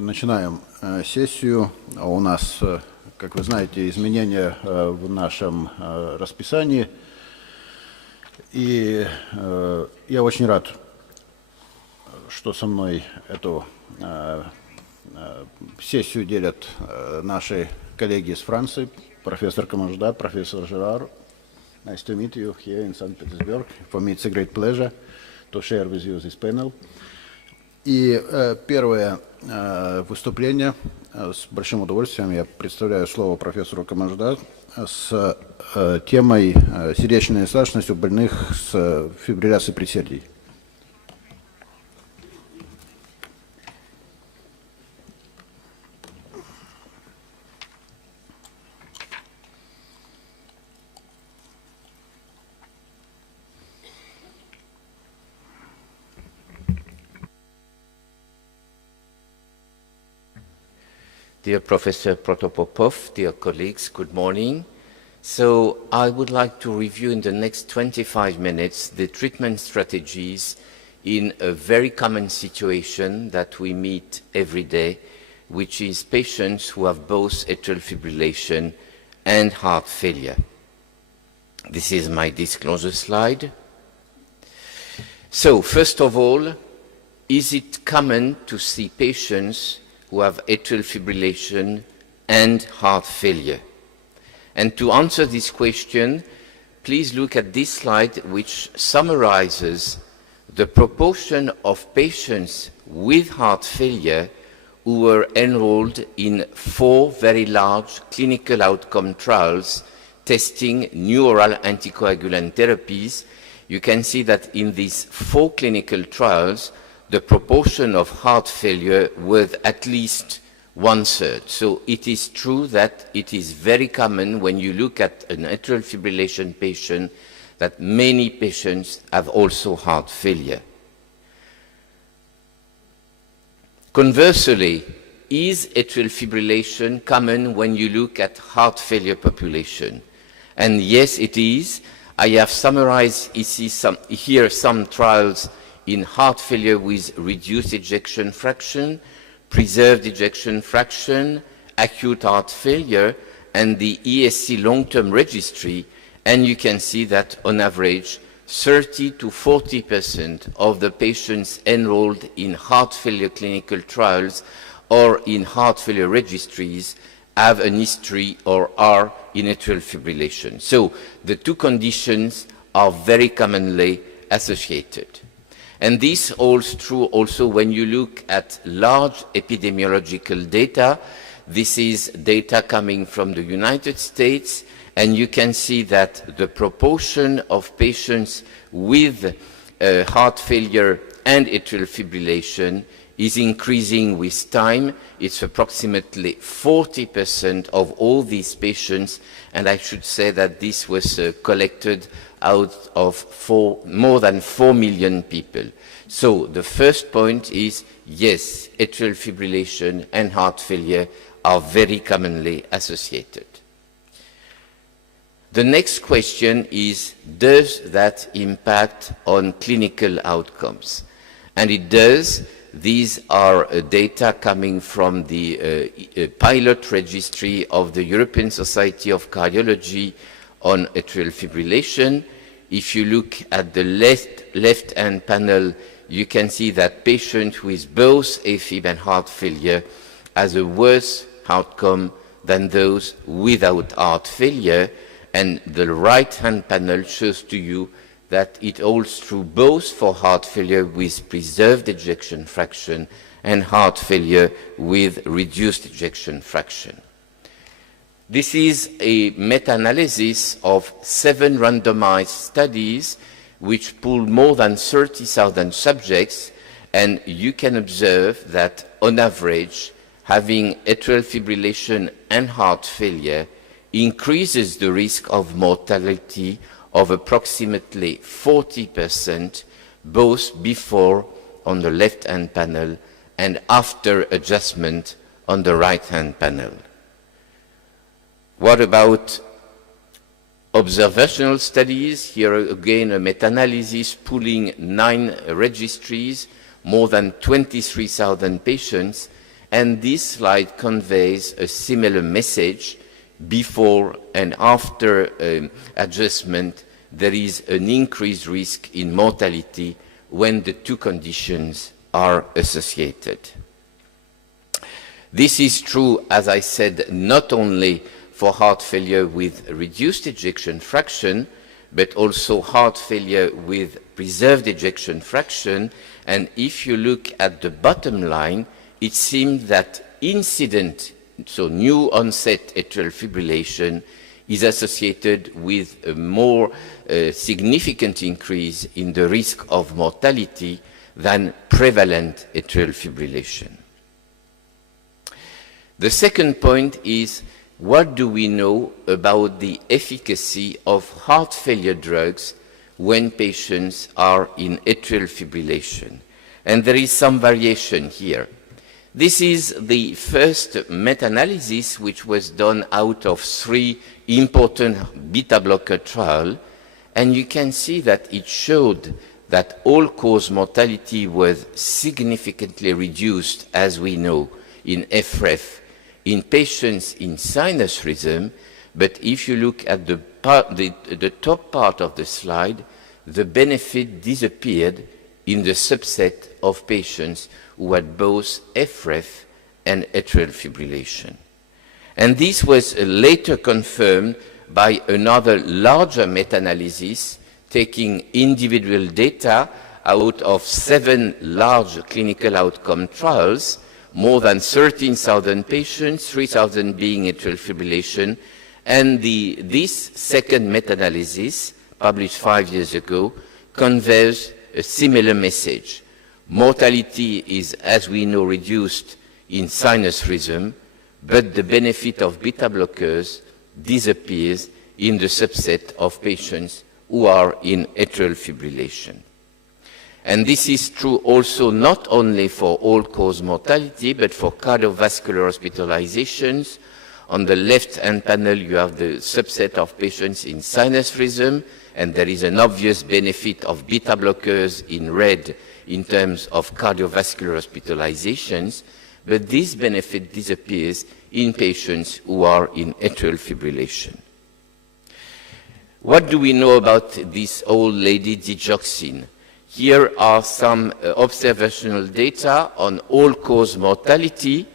Начинаем сессию. У нас, как вы знаете, изменения в нашем расписании. И я очень рад, что со мной эту сессию делят наши коллеги из Франции, профессор Komajda, профессор Gilard. Nice to meet you here in St. Petersburg. For me, it's a great pleasure to share with you this panel. И первое выступление, с большим удовольствием я представляю слово профессору Komajda с темой сердечная недостаточность у больных с фибрилляцией предсердий. Dear Professor Протопопов, dear colleagues, good morning. So I would like to review in the next 25 minutes the treatment strategies in a very common situation that we meet every day, which is patients who have both atrial fibrillation and heart failure. This is my disclosure slide. So first of all, is it common to see patients who have atrial fibrillation and heart failure? And to answer this question, please look at this slide, which summarizes the proportion of patients with heart failure who were enrolled in 4 very large clinical outcome trials testing new oral anticoagulant therapies. You can see that in these 4 clinical trials, the proportion of heart failure was at least 1/3. So it is true that it is very common when you look at an atrial fibrillation patient that many patients have also heart failure. Conversely, is atrial fibrillation common when you look at heart failure population? And yes, it is. I have summarized here some trials in heart failure with reduced ejection fraction, preserved ejection fraction, acute heart failure, and the ESC long-term registry, and you can see that on average 30 to 40% of the patients enrolled in heart failure clinical trials or in heart failure registries have an history or are in atrial fibrillation. So the two conditions are very commonly associated. And this holds true also when you look at large epidemiological data. This is data coming from the United States, and you can see that the proportion of patients with heart failure and atrial fibrillation is increasing with time. It's approximately 40% of all these patients, and I should say that this was collected out of more than 4 million people. So the first point is, yes, atrial fibrillation and heart failure are very commonly associated. The next question is, does that impact on clinical outcomes? And it does. These are data coming from the pilot registry of the European Society of Cardiology on atrial fibrillation. If you look at the left-hand panel, you can see that patients with both AFib and heart failure has a worse outcome than those without heart failure, and the right-hand panel shows to you that it holds true both for heart failure with preserved ejection fraction and heart failure with reduced ejection fraction. This is a meta-analysis of 7 randomized studies which pooled more than 30,000 subjects, and you can observe that on average having atrial fibrillation and heart failure increases the risk of mortality of approximately 40%, both before on the left-hand panel and after adjustment on the right-hand panel. What about observational studies? Here again a meta-analysis pooling 9 registries, more than 23,000 patients, and this slide conveys a similar message. Before and after adjustment, there is an increased risk in mortality when the two conditions are associated. This is true, as I said, not only for heart failure with reduced ejection fraction, but also heart failure with preserved ejection fraction. And if you look at the bottom line, it seems that incident, so new onset atrial fibrillation, is associated with a more significant increase in the risk of mortality than prevalent atrial fibrillation. The second point is, what do we know about the efficacy of heart failure drugs when patients are in atrial fibrillation? And there is some variation here. This is the first meta-analysis which was done out of 3 important beta blocker trials, and you can see that it showed that all-cause mortality was significantly reduced, as we know, in FREF, in patients in sinus rhythm. But if you look at the top part of the slide, the benefit disappeared in the subset of patients who had both FREF and atrial fibrillation. And this was later confirmed by another larger meta-analysis taking individual data out of 7 large clinical outcome trials, more than 13,000 patients, 3,000 being atrial fibrillation, and this second meta-analysis, published 5 years ago, conveys a similar message. Mortality is, as we know, reduced in sinus rhythm, but the benefit of beta blockers disappears in the subset of patients who are in atrial fibrillation. And this is true also not only for all-cause mortality, but for cardiovascular hospitalizations. On the left-hand panel, you have the subset of patients in sinus rhythm, and there is an obvious benefit of beta blockers in red in terms of cardiovascular hospitalizations, but this benefit disappears in patients who are in atrial fibrillation. What do we know about this old lady digoxin? Here are some observational data on all-cause mortality.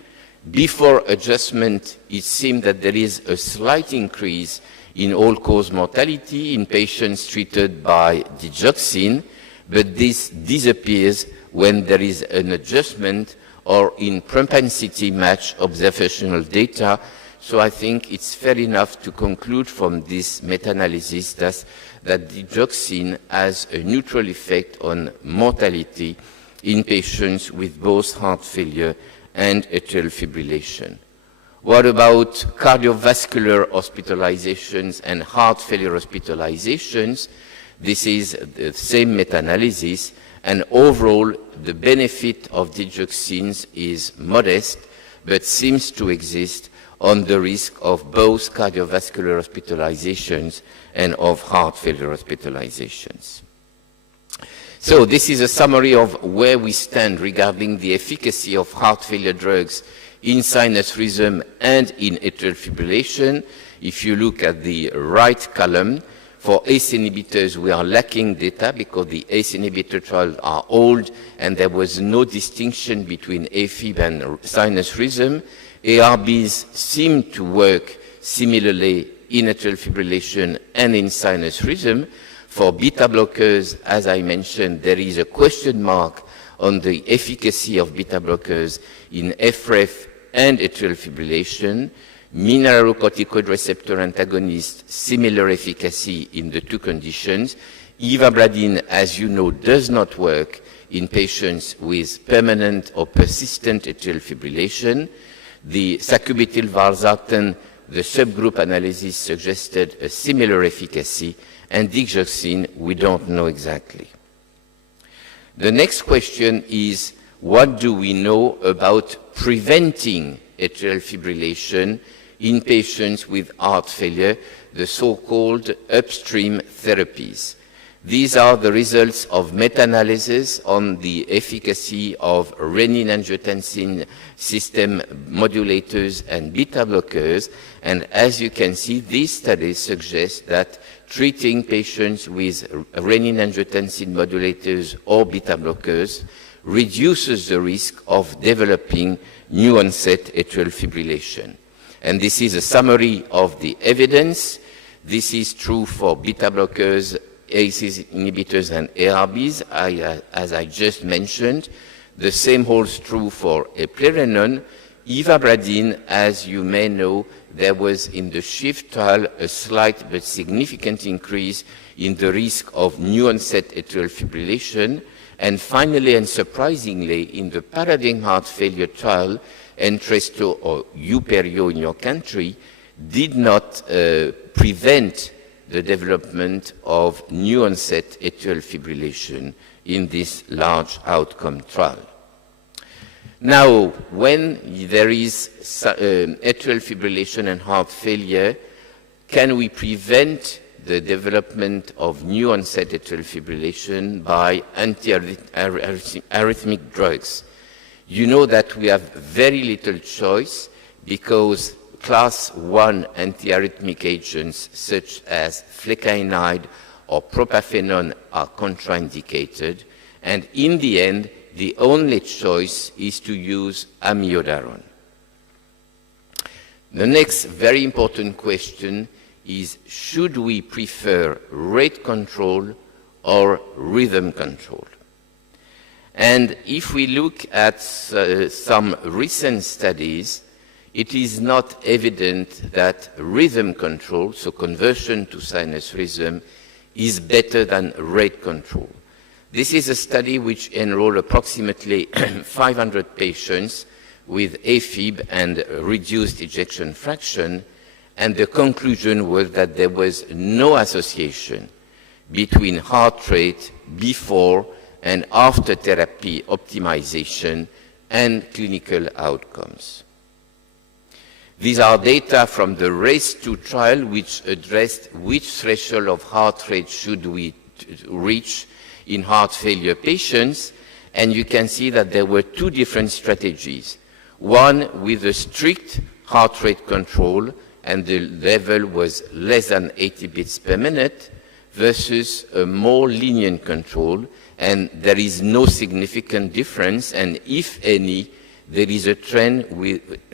Before adjustment, it seemed that there is a slight increase in all-cause mortality in patients treated by digoxin, but this disappears when there is an adjustment or in propensity match observational data. So I think it's fair enough to conclude from this meta-analysis that digoxin has a neutral effect on mortality in patients with both heart failure and atrial fibrillation. What about cardiovascular hospitalizations and heart failure hospitalizations? This is the same meta-analysis, and overall the benefit of digoxin is modest, but seems to exist on the risk of both cardiovascular hospitalizations and of heart failure hospitalizations. So this is a summary of where we stand regarding the efficacy of heart failure drugs in sinus rhythm and in atrial fibrillation. If you look at the right column, for ACE inhibitors, we are lacking data because the ACE inhibitor trials are old and there was no distinction between AFib and sinus rhythm. ARBs seem to work similarly in atrial fibrillation and in sinus rhythm. For beta blockers, as I mentioned, there is a question mark on the efficacy of beta blockers in FREF and atrial fibrillation. Mineralocorticoid receptor antagonists, similar efficacy in the two conditions. Ivabradine, as you know, does not work in patients with permanent or persistent atrial fibrillation. The sacubitril/valsartan, the subgroup analysis suggested a similar efficacy, and digoxin, we don't know exactly. The next question is, what do we know about preventing atrial fibrillation in patients with heart failure, the so-called upstream therapies? These are the results of meta-analysis on the efficacy of renin-angiotensin system modulators and beta blockers. And as you can see, these studies suggest that treating patients with renin-angiotensin modulators or beta blockers reduces the risk of developing new-onset atrial fibrillation. And this is a summary of the evidence. This is true for beta blockers, ACE inhibitors, and ARBs, as I just mentioned. The same holds true for eplerenone. Ivabradine, as you may know, there was in the SHIFT trial a slight but significant increase in the risk of new-onset atrial fibrillation. And finally, and surprisingly, in the paradigm heart failure trial, Entresto or Uperio in your country did not prevent the development of new-onset atrial fibrillation in this large outcome trial. Now, when there is atrial fibrillation and heart failure, can we prevent the development of new-onset atrial fibrillation by anti-arrhythmic drugs? You know that we have very little choice because class 1 antiarrhythmic agents such as flecainide or propafenone are contraindicated, and in the end, the only choice is to use amiodarone. The next very important question is, should we prefer rate control or rhythm control? And if we look at some recent studies, it is not evident that rhythm control, so conversion to sinus rhythm, is better than rate control. This is a study which enrolled approximately 500 patients with AFib and reduced ejection fraction, and the conclusion was that there was no association between heart rate before and after therapy optimization and clinical outcomes. These are data from the RACE2 trial, which addressed which threshold of heart rate should we reach in heart failure patients, and you can see that there were two different strategies. One with a strict heart rate control, and the level was less than 80 beats per minute, versus a more lenient control, and there is no significant difference, and if any, there is a trend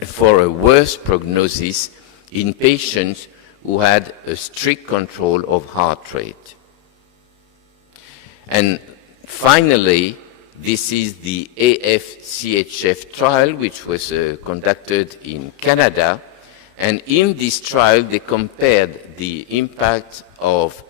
for a worse prognosis in patients who had a strict control of heart rate. And finally, this is the Afchf trial, which was conducted in Canada, and in this trial they compared the impact of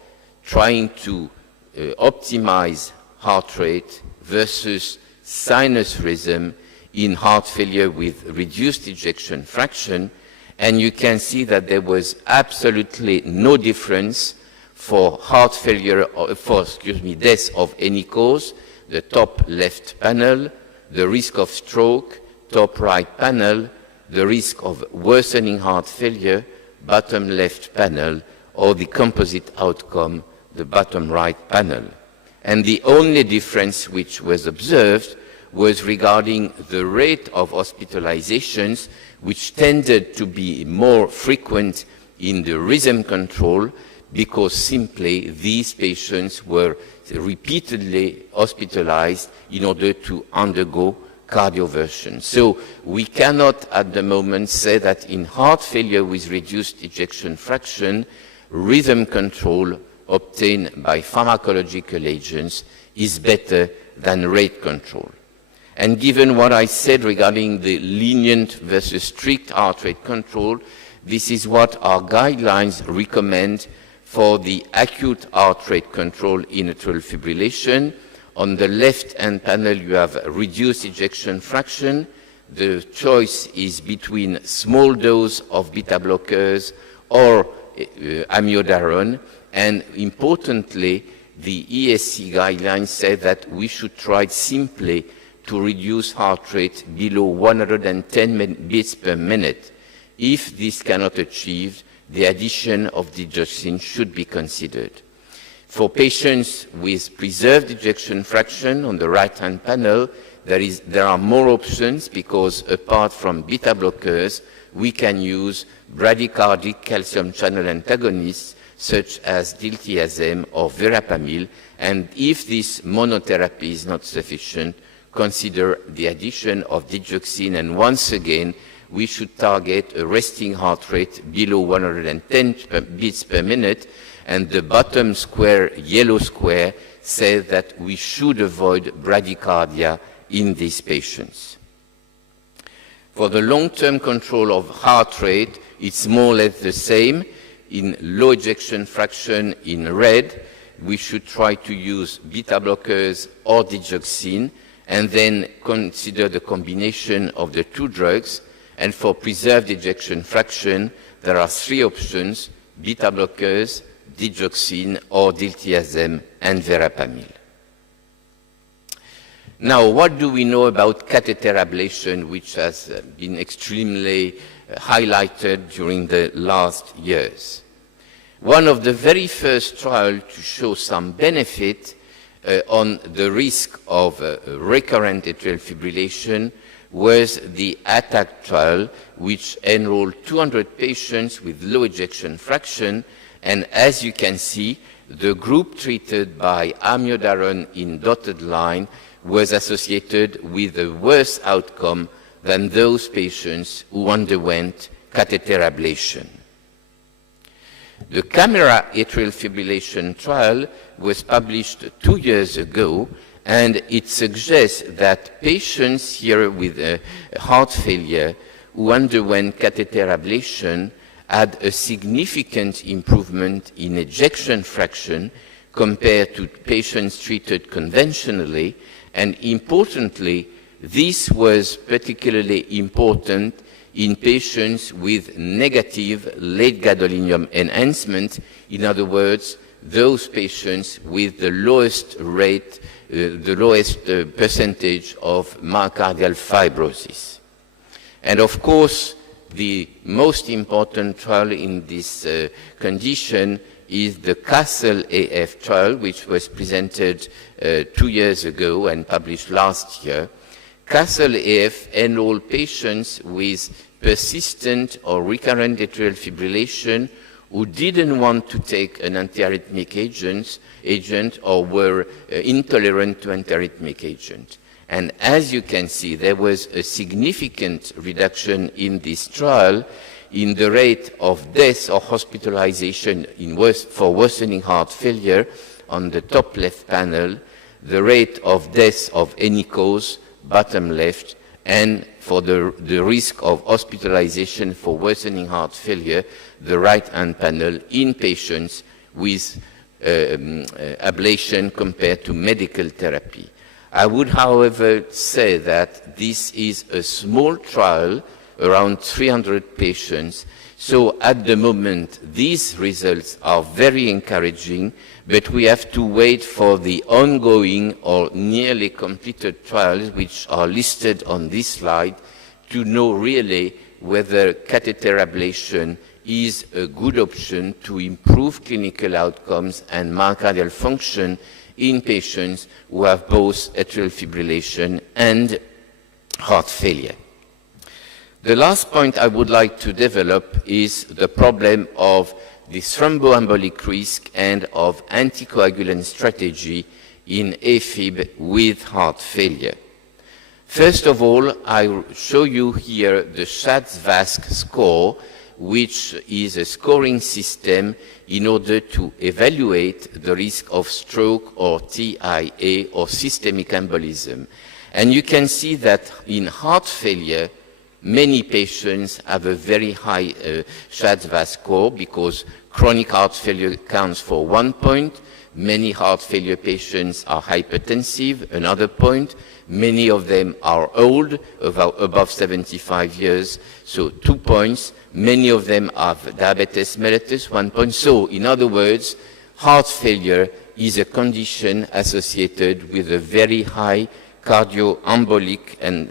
trying to optimize heart rate versus sinus rhythm in heart failure with reduced ejection fraction, and you can see that there was absolutely no difference for heart failure, death of any cause, the top left panel, the risk of stroke, top right panel, the risk of worsening heart failure, bottom left panel, or the composite outcome, the bottom right panel. And the only difference which was observed was regarding the rate of hospitalizations, which tended to be more frequent in the rhythm control because simply these patients were repeatedly hospitalized in order to undergo cardioversion. So we cannot at the moment say that in heart failure with reduced ejection fraction, rhythm control obtained by pharmacological agents is better than rate control. And given what I said regarding the lenient versus strict heart rate control, this is what our guidelines recommend for the acute heart rate control in atrial fibrillation. On the left-hand panel, you have reduced ejection fraction. The choice is between small dose of beta blockers or amiodarone. And importantly, the ESC guidelines say that we should try simply to reduce heart rate below 110 beats per minute. If this cannot achieve, the addition of digoxin should be considered. For patients with preserved ejection fraction on the right-hand panel, there are more options because apart from beta blockers, we can use bradycardic calcium channel antagonists such as diltiazem or verapamil, and if this monotherapy is not sufficient, consider the addition of digoxin, and once again, we should target a resting heart rate below 110 beats per minute, and the bottom square, yellow square, says that we should avoid bradycardia in these patients. For the long-term control of heart rate, it's more or less the same. In low ejection fraction in red, we should try to use beta blockers or digoxin, and then consider the combination of the two drugs. And for preserved ejection fraction, there are three options: beta blockers, digoxin, or diltiazem and verapamil. Now, what do we know about catheter ablation, which has been extremely highlighted during the last years? One of the very first trials to show some benefit on the risk of recurrent atrial fibrillation was the ATTACK trial, which enrolled 200 patients with low ejection fraction, and as you can see, the group treated by amiodarone in dotted line was associated with a worse outcome than those patients who underwent catheter ablation. The camera atrial fibrillation trial was published 2 years ago, and it suggests that patients here with heart failure who underwent catheter ablation had a significant improvement in ejection fraction compared to patients treated conventionally, and importantly, this was particularly important in patients with negative late gadolinium enhancement, in other words, those patients with the lowest rate, the lowest percentage of myocardial fibrosis. And of course, the most important trial in this condition is the CASTLE-AF trial, which was presented 2 years ago and published last year. CASTLE-AF enrolled patients with persistent or recurrent atrial fibrillation who didn't want to take an antiarrhythmic agent or were intolerant to antiarrhythmic agent. And as you can see, there was a significant reduction in this trial in the rate of death or hospitalization for worsening heart failure on the top left panel, the rate of death of any cause, bottom left, and for the risk of hospitalization for worsening heart failure, the right-hand panel in patients with ablation compared to medical therapy. I would, however, say that this is a small trial, around 300 patients, so at the moment these results are very encouraging, but we have to wait for the ongoing or nearly completed trials which are listed on this slide to know really whether catheter ablation is a good option to improve clinical outcomes and myocardial function in patients who have both atrial fibrillation and heart failure. The last point I would like to develop is the problem of the thromboembolic risk and of anticoagulant strategy in AFib with heart failure. First of all, I will show you here the Schatz-Vask score, which is a scoring system in order to evaluate the risk of stroke or TIA or systemic embolism. And you can see that in heart failure, many patients have a very high Schatz-Vask score because chronic heart failure counts for 1 point. Many heart failure patients are hypertensive, another point. Many of them are old, above 75 years, so 2 points. Many of them have diabetes mellitus, 1 point. So, in other words, heart failure is a condition associated with a very high cardioembolic and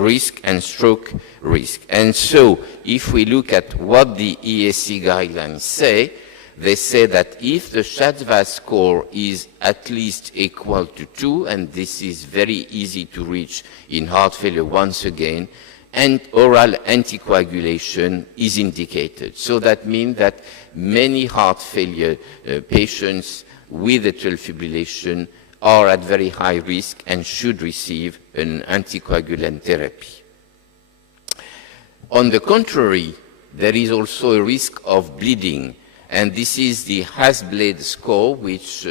risk and stroke risk. And so, if we look at what the ESC guidelines say, they say that if the SHATS-VAS score is at least equal to 2, and this is very easy to reach in heart failure once again, and oral anticoagulation is indicated. So that means that many heart failure patients with atrial fibrillation are at very high risk and should receive an anticoagulant therapy. On the contrary, there is also a risk of bleeding, and this is the Hasbled score, which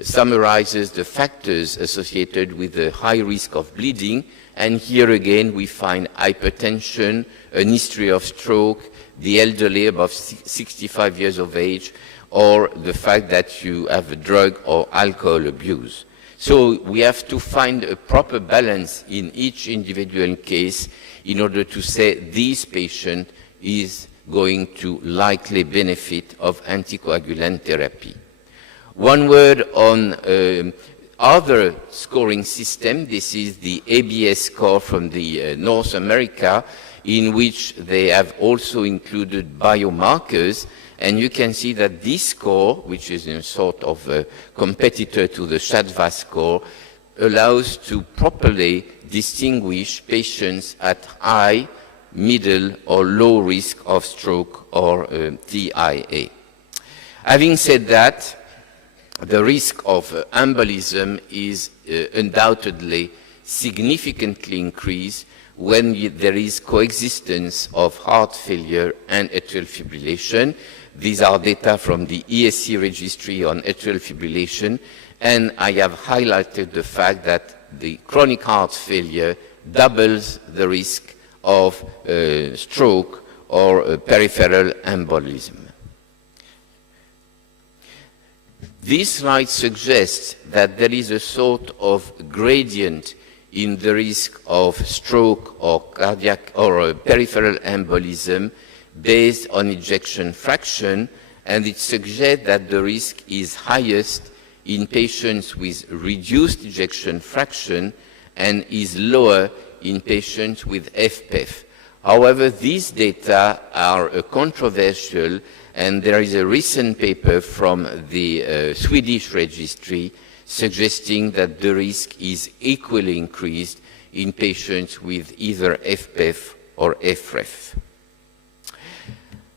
summarizes the factors associated with the high risk of bleeding. And here again, we find hypertension, an history of stroke, the elderly above 65 years of age, or the fact that you have a drug or alcohol abuse. So we have to find a proper balance in each individual case in order to say this patient is going to likely benefit of anticoagulant therapy. One word on other scoring system. This is the ABS score from the North America, in which they have also included biomarkers. And you can see that this score, which is a sort of a competitor to the SHATS-VAS score, allows to properly distinguish patients at high, middle, or low risk of stroke or TIA. Having said that, the risk of embolism is undoubtedly significantly increased when there is coexistence of heart failure and atrial fibrillation. These are data from the ESC registry on atrial fibrillation, and I have highlighted the fact that the chronic heart failure doubles the risk of stroke or peripheral embolism. This slide suggests that there is a sort of gradient in the risk of stroke or cardiac or peripheral embolism based on ejection fraction, and it suggests that the risk is highest in patients with reduced ejection fraction and is lower in patients with FPEF. However, these data are controversial, and there is a recent paper from the Swedish registry suggesting that the risk is equally increased in patients with either FPEF or FREF.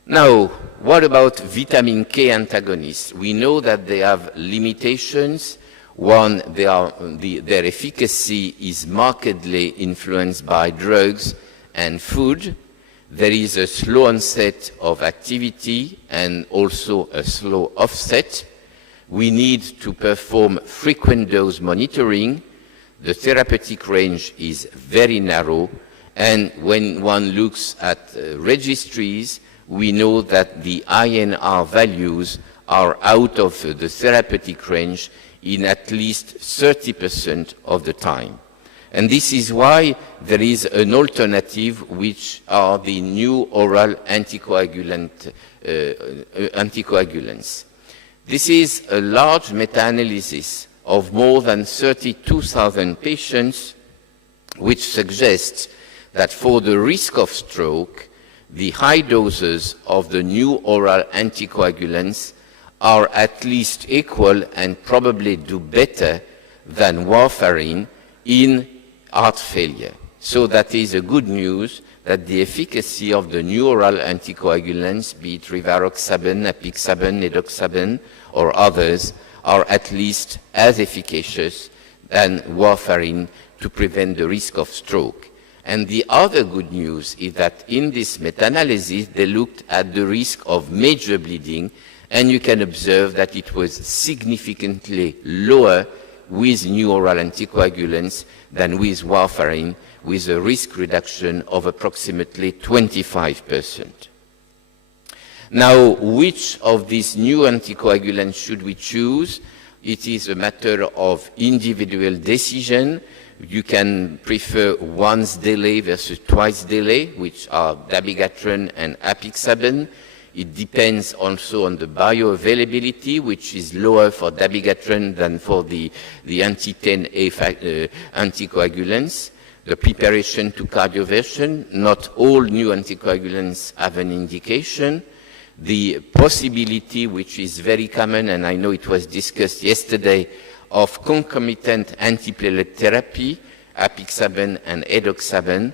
Now, what about vitamin K antagonists? We know that they have limitations. One, their efficacy is markedly influenced by drugs and food. There is a slow onset of activity and also a slow offset. We need to perform frequent dose monitoring. The therapeutic range is very narrow, and when one looks at registries, we know that the INR values are out of the therapeutic range in at least 30% of the time. And this is why there is an alternative, which are the new oral anticoagulants. This is a large meta-analysis of more than 32,000 patients, which suggests that for the risk of stroke, the high doses of the new oral anticoagulants are at least equal and probably do better than warfarin in heart failure. So that is a good news that the efficacy of the new oral anticoagulants, be it rivaroxaban, apixaban, edoxaban, or others, are at least as efficacious than warfarin to prevent the risk of stroke. And the other good news is that in this meta-analysis, they looked at the risk of major bleeding, and you can observe that it was significantly lower with new oral anticoagulants than with warfarin, with a risk reduction of approximately 25%. Now, which of these new anticoagulants should we choose? It is a matter of individual decision. You can prefer once daily versus twice daily, which are dabigatran and apixaban. It depends also on the bioavailability, which is lower for dabigatran than for the anti-10A anticoagulants. The preparation to cardioversion, not all new anticoagulants have an indication. the possibility, which is very common, and I know it was discussed yesterday, of concomitant antiplatelet therapy, apixaban and edoxaban,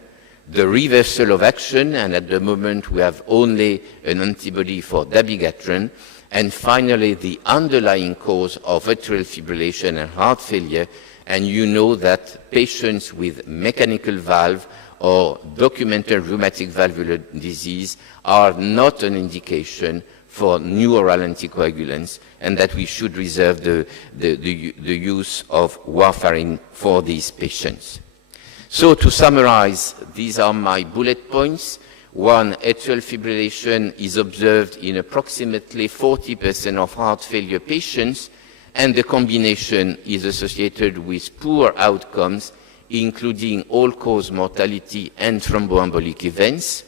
the reversal of action, and at the moment we have only an antibody for dabigatran, and finally the underlying cause of atrial fibrillation and heart failure. And you know that patients with mechanical valve or documented rheumatic valvular disease are not an indication for new oral anticoagulants, and that we should reserve the use of warfarin for these patients. So to summarize, these are my bullet points. One, atrial fibrillation is observed in approximately 40% of heart failure patients, and the combination is associated with poor outcomes, including all-cause mortality and thromboembolic events.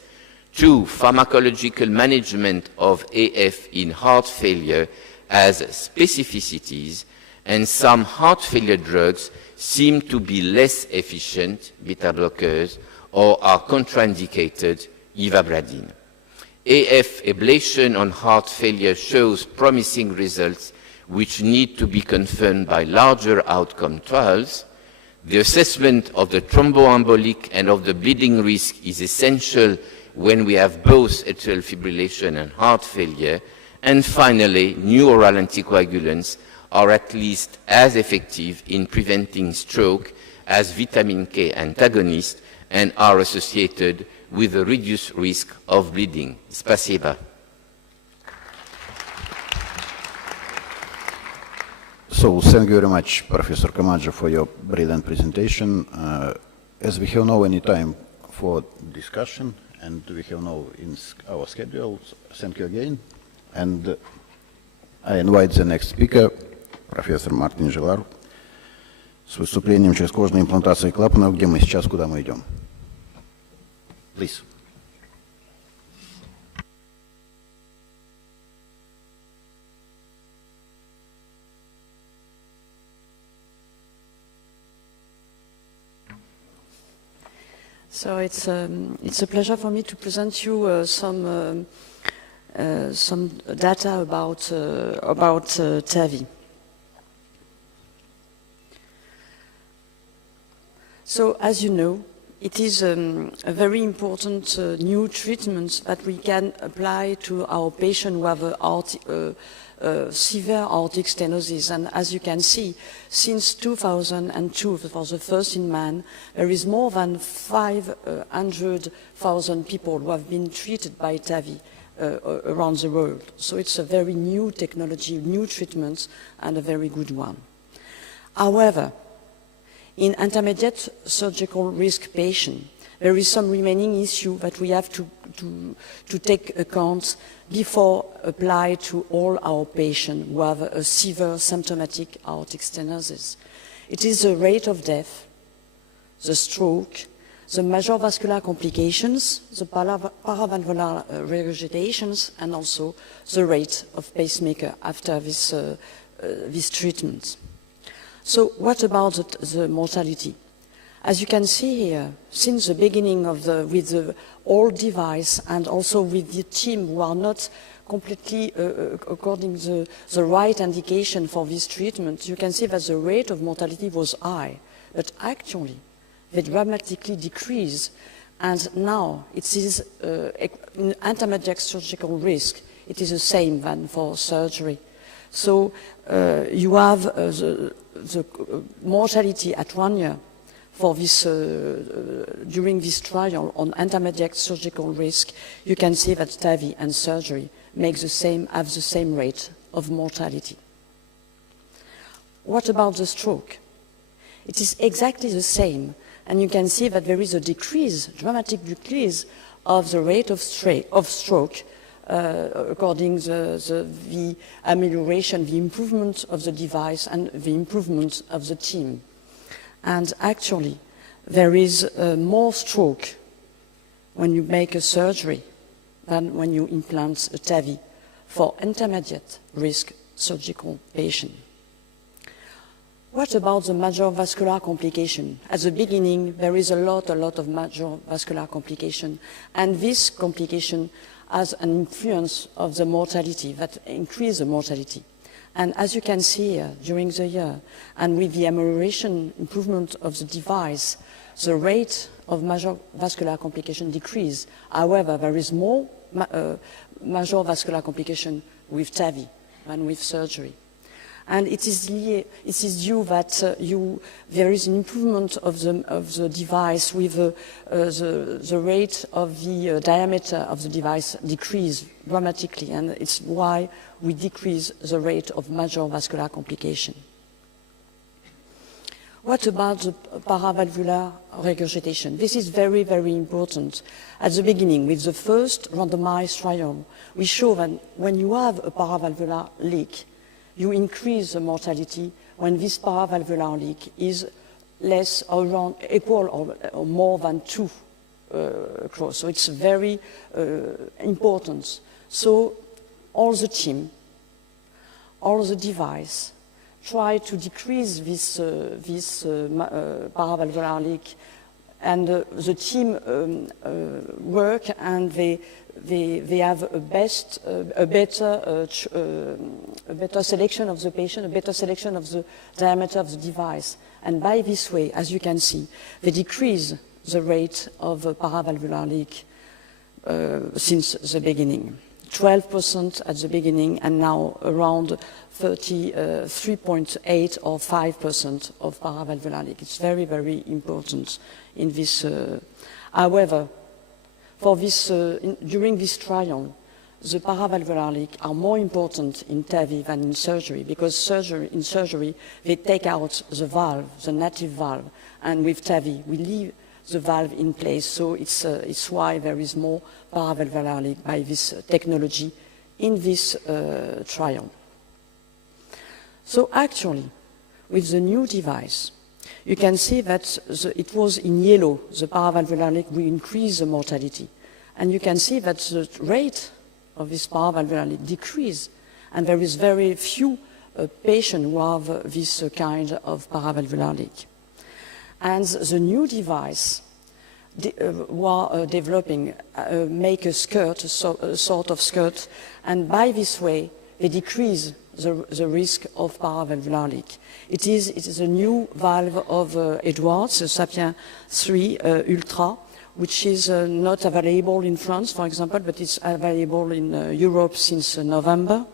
Two, pharmacological management of AF in heart failure has specificities, and some heart failure drugs seem to be less efficient, beta blockers, or are contraindicated, ivabradine. AF ablation on heart failure shows promising results which need to be confirmed by larger outcome trials. The assessment of the thromboembolic and of the bleeding risk is essential when we have both atrial fibrillation and heart failure. And finally, new oral anticoagulants are at least as effective in preventing stroke as vitamin K antagonists and are associated with a reduced risk of bleeding. Spasiba. So thank you very much, Professor Komajda, for your brilliant presentation. As we have no any time for discussion, and we have no in our schedule, thank you again. And I invite the next speaker, Professor Martine Gilard, с выступлением чрескожной имплантации клапанов, где мы сейчас, куда мы идем. Please. So it's a pleasure for me to present you some data about TAVI. So as you know, it is a very important new treatment that we can apply to our patient who have severe aortic stenosis. And as you can see, since 2002, for the first in man, there is more than 500,000 people who have been treated by TAVI around the world. So it's a very new technology, new treatment, and a very good one. However, in intermediate surgical risk patients, there is some remaining issue that we have to take account before apply to all our patients who have a severe symptomatic aortic stenosis. It is the rate of death, the stroke, the major vascular complications, the paravalvular regurgitations, and also the rate of pacemaker after this treatment. So what about the mortality? As you can see here, since the beginning of with the old device and also with the team who are not completely according to the right indication for this treatment, you can see that the rate of mortality was high, but actually they dramatically decreased, and now it is in intermediate surgical risk, it is the same than for surgery. So you have the mortality at 1 year for this, during this trial on intermediate surgical risk. You can see that TAVI and surgery have the same rate of mortality. What about the stroke? It is exactly the same, and you can see that there is a decrease, dramatic decrease of the rate of stroke according to the amelioration, the improvement of the device and the improvement of the team. And actually, there is more stroke when you make a surgery than when you implant a TAVI for intermediate risk surgical patient. What about the major vascular complication? At the beginning, there is a lot of major vascular complication, and these complications has an influence of the mortality, that increase the mortality. And as you can see here, during the year, and with the amelioration improvement of the device, the rate of major vascular complication decrease. However, there is more major vascular complication with TAVI than with surgery. And it is due that there is an improvement of the device with the rate of the diameter of the device decrease dramatically, and it's why we decrease the rate of major vascular complication. What about the paravalvular regurgitation? This is very, very important. At the beginning, with the first randomized trial, we show that when you have a paravalvular leak, you increase the mortality when this paravalvular leak is less or around equal or more than 2 crores. So it's very important. So all the team, all the device, try to decrease this paravalvular leak, and the team work, and they have a better selection of the patient, a better selection of the diameter of the device. And by this way, as you can see, they decrease the rate of paravalvular leak since the beginning. 12% at the beginning, and now around 3.8 or 5% of paravalvular leak. It's very, very important in this. However, for this, during this trial, the paravalvular leak are more important in TAVI than in surgery, because in surgery, they take out the valve, the native valve, and with TAVI, we leave the valve in place. So it's why there is more paravalvular leak by this technology in this trial. So actually, with the new device, you can see that it was in yellow, the paravalvular leak will increase the mortality. And you can see that the rate of this paravalvular leak decrease, and there is very few patients who have this kind of paravalvular leak. And the new device who are developing make a skirt, a sort of skirt, and by this way they decrease the risk of paravalvular leak. It is a new valve of Edwards, the Sapien 3 Ultra, which is not available in France, for example, but it's available in Europe since November.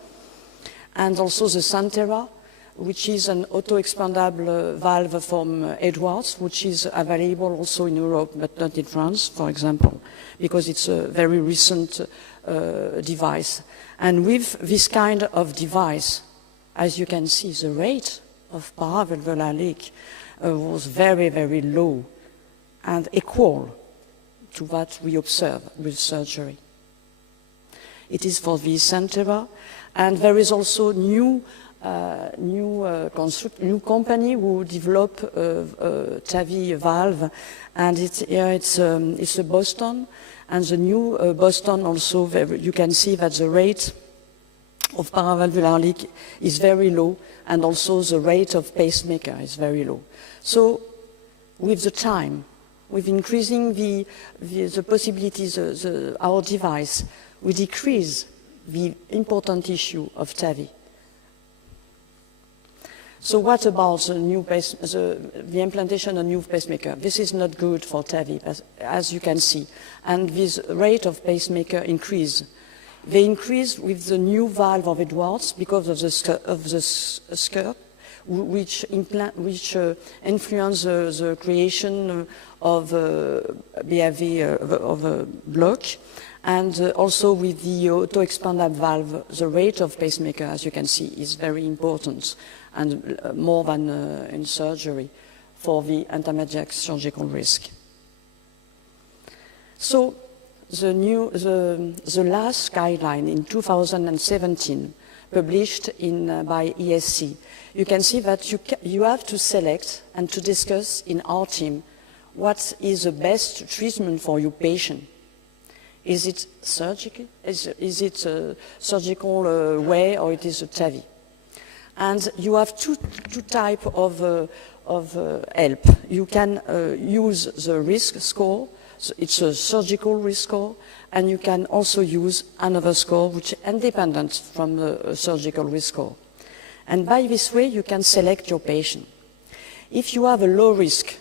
And also the Santera, which is an auto-expandable valve from Edwards, which is available also in Europe, but not in France, for example, because it's a very recent device. And with this kind of device, as you can see, the rate of paravalvular leak was very, very low and equal to what we observe with surgery. It is for the Santera, and there is also new company who develop TAVI valve, and it's a Boston, and the new Boston also, you can see that the rate of paravalvular leak is very low, and also the rate of pacemaker is very low. So with the time, with increasing the possibilities, our device, we decrease the important issue of TAVI. So what about the implantation of new pacemaker? This is not good for TAVI, as you can see. And this rate of pacemaker increase. They increase with the new valve of Edwards because of the skirt, which influence the creation of of a block. And also with the auto-expandable valve, the rate of pacemaker, as you can see, is very important, and more than in surgery for the intermediate surgical risk. So the last guideline in 2017, published by ESC, you can see that you have to select and to discuss in our team what is the best treatment for your patient. Is it surgical? Is it a surgical way, or it is a TAVI? And you have two types of help. You can use the risk score it's a surgical risk score, and you can also use another score which is independent from the surgical risk score. And by this way, you can select your patient. If you have a low risk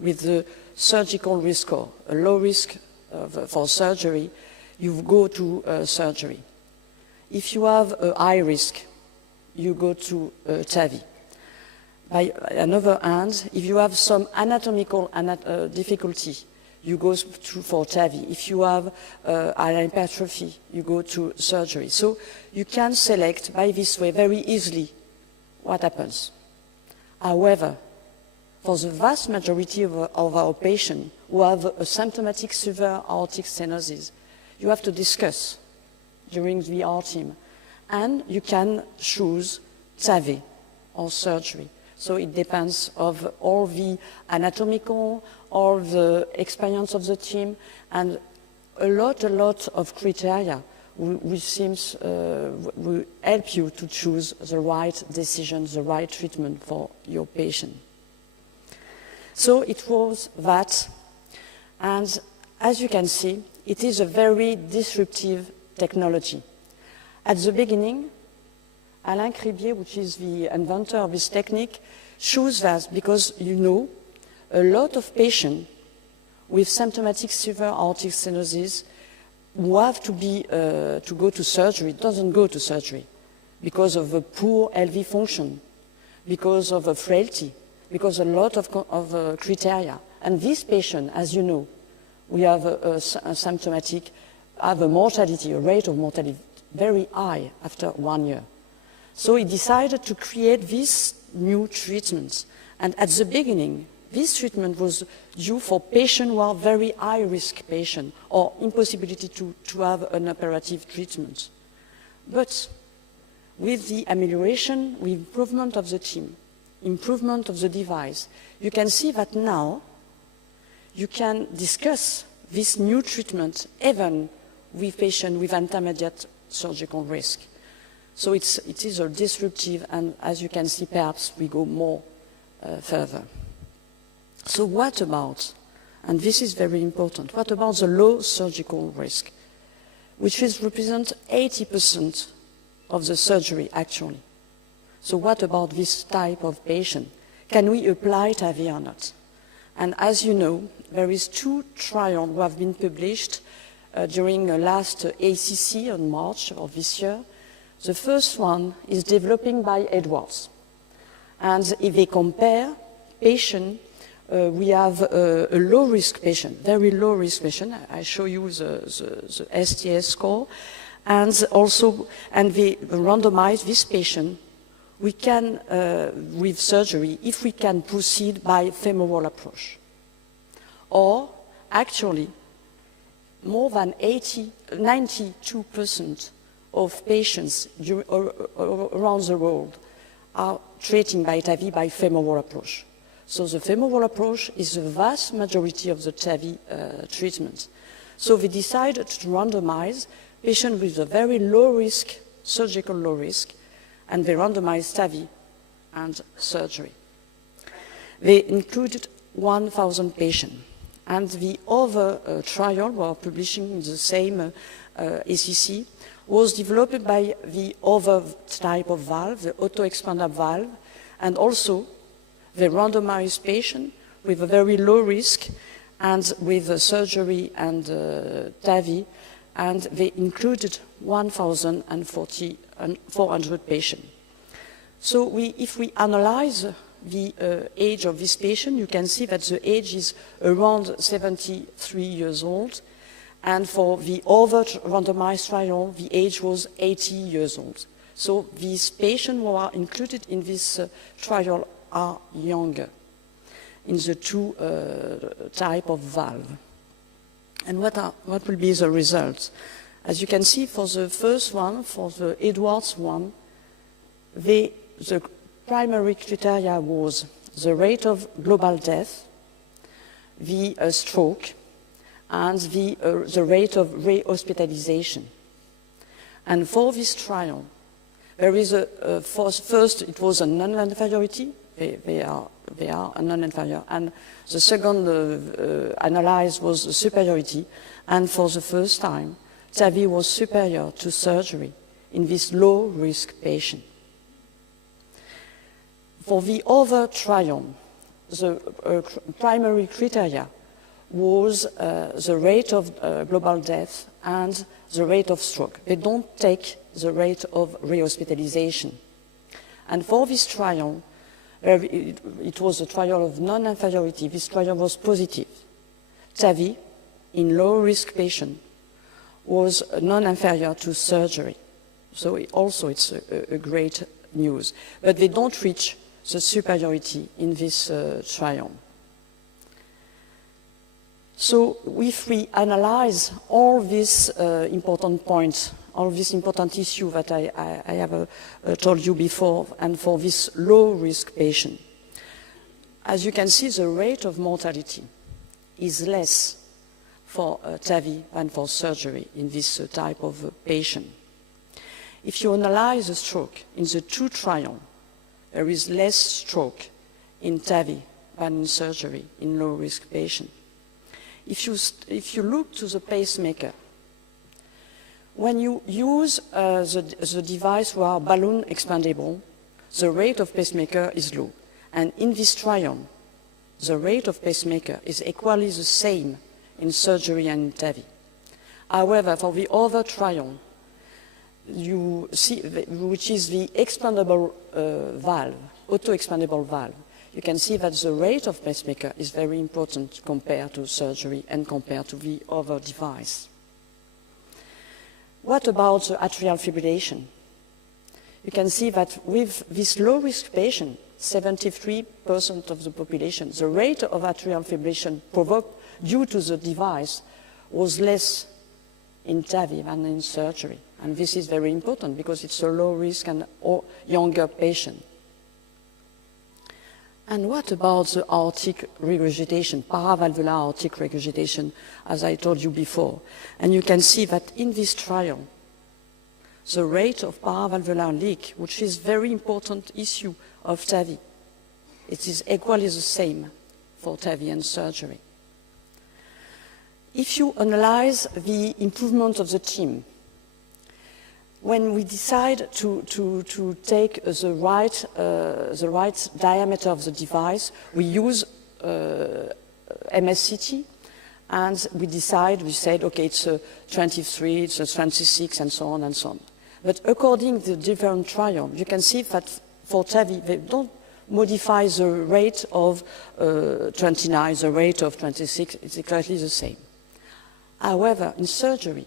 with the surgical risk score, a low risk for surgery, you go to surgery. If you have a high risk, you go to TAVI. By another hand, if you have some anatomical difficulty, you go for TAVI. If you have an hypertrophy, you go to surgery. So you can select by this way very easily what happens. However, for the vast majority of our patients who have a symptomatic severe aortic stenosis, you have to discuss during the R team, and you can choose TAVI or surgery. So it depends of all the anatomical, all the experience of the team, and a lot of criteria which seems will help you to choose the right decision, the right treatment for your patient. So it was that, and as you can see, it is a very disruptive technology. At the beginning, Alain Cribier, which is the inventor of this technique, chose that because, you know, a lot of patients with symptomatic severe aortic stenosis who have to go to surgery, doesn't go to surgery because of a poor LV function, because of a frailty, because a lot of criteria. And this patient, as you know, we have a symptomatic, have a mortality, a rate of mortality very high after 1 year. So he decided to create these new treatments. And at the beginning, this treatment was due for patients who are very high-risk patients or impossibility to have an operative treatment. But with the amelioration, with improvement of the team, improvement of the device, you can see that now you can discuss this new treatment even with patients with intermediate surgical risk. So it is a disruptive, and as you can see, perhaps we go more further. So what about, and this is very important, what about the low surgical risk, which represents 80% of the surgery actually? So what about this type of patient? Can we apply TAVI or not? And as you know, there is 2 trials who have been published during the last ACC in March of this year. The first one is developing by Edwards. And if they compare patients, we have a low-risk patient, very low-risk patient. I show you the STS score. And also, and they randomize this patient. We can, with surgery, if we can proceed by femoral approach. Or, actually, more than 92% of patients around the world are treated by TAVI by femoral approach. So the femoral approach is the vast majority of the TAVI treatment. So we decided to randomize patients with a very low risk, surgical low risk, and they randomized TAVI and surgery. They included 1,000 patients. And the other trial we're publishing in the same ACC was developed by the other type of valve, the auto-expander valve, and also the randomized patient with a very low risk and with surgery and TAVI, and they included 1,400 patients. So if we analyze the age of this patient, you can see that the age is around 73 years old, and for the other randomized trial, the age was 80 years old. So these patients who are included in this trial are younger in the 2 type of valve. And what will be the results? As you can see, for the first one, for the Edwards one, the primary criteria was the rate of global death, the stroke, and the rate of rehospitalization. And for this trial, there is first it was a non-inferiority. They they are non-inferior. And the second analysis was the superiority, and for the first time, TAVI was superior to surgery in this low-risk patient. For the other trial, the primary criteria was the rate of global death and the rate of stroke. They don't take the rate of rehospitalization. And for this trial, it was a trial of non-inferiority. This trial was positive. TAVI, in low-risk patient, was non-inferior to surgery. So it's a great news. But they don't reach the superiority in this trial. So if we analyze all these important points, all these important issues that I have told you before, and for this low-risk patient, as you can see, the rate of mortality is less for TAVI than for surgery in this type of patient. If you analyze the stroke in the two trials, there is less stroke in TAVI than in surgery in low-risk patient. If you look to the pacemaker, when you use the device who are balloon expandable, the rate of pacemaker is low. And in this trial, the rate of pacemaker is equally the same in surgery and in TAVI. However, for the other trial, you see, which is the expandable valve, auto-expandable valve, you can see that the rate of pacemaker is very important compared to surgery and compared to the other device. What about the atrial fibrillation? You can see that with this low-risk patient, 73% of the population, the rate of atrial fibrillation provoked due to the device was less in TAVI than in surgery. And this is very important because it's a low-risk and younger patient. And what about the aortic regurgitation, paravalvular aortic regurgitation, as I told you before? And you can see that in this trial, the rate of paravalvular leak, which is a very important issue of TAVI, it is equally the same for TAVI and surgery. If you analyze the improvement of the team, when we decide to take the right diameter of the device, we use MSCT, and we said, okay, it's a 23, it's a 26, and so on and so on. But according to the different trials, you can see that for TAVI, they don't modify the rate of 29, the rate of 26, it's exactly the same. However, in surgery,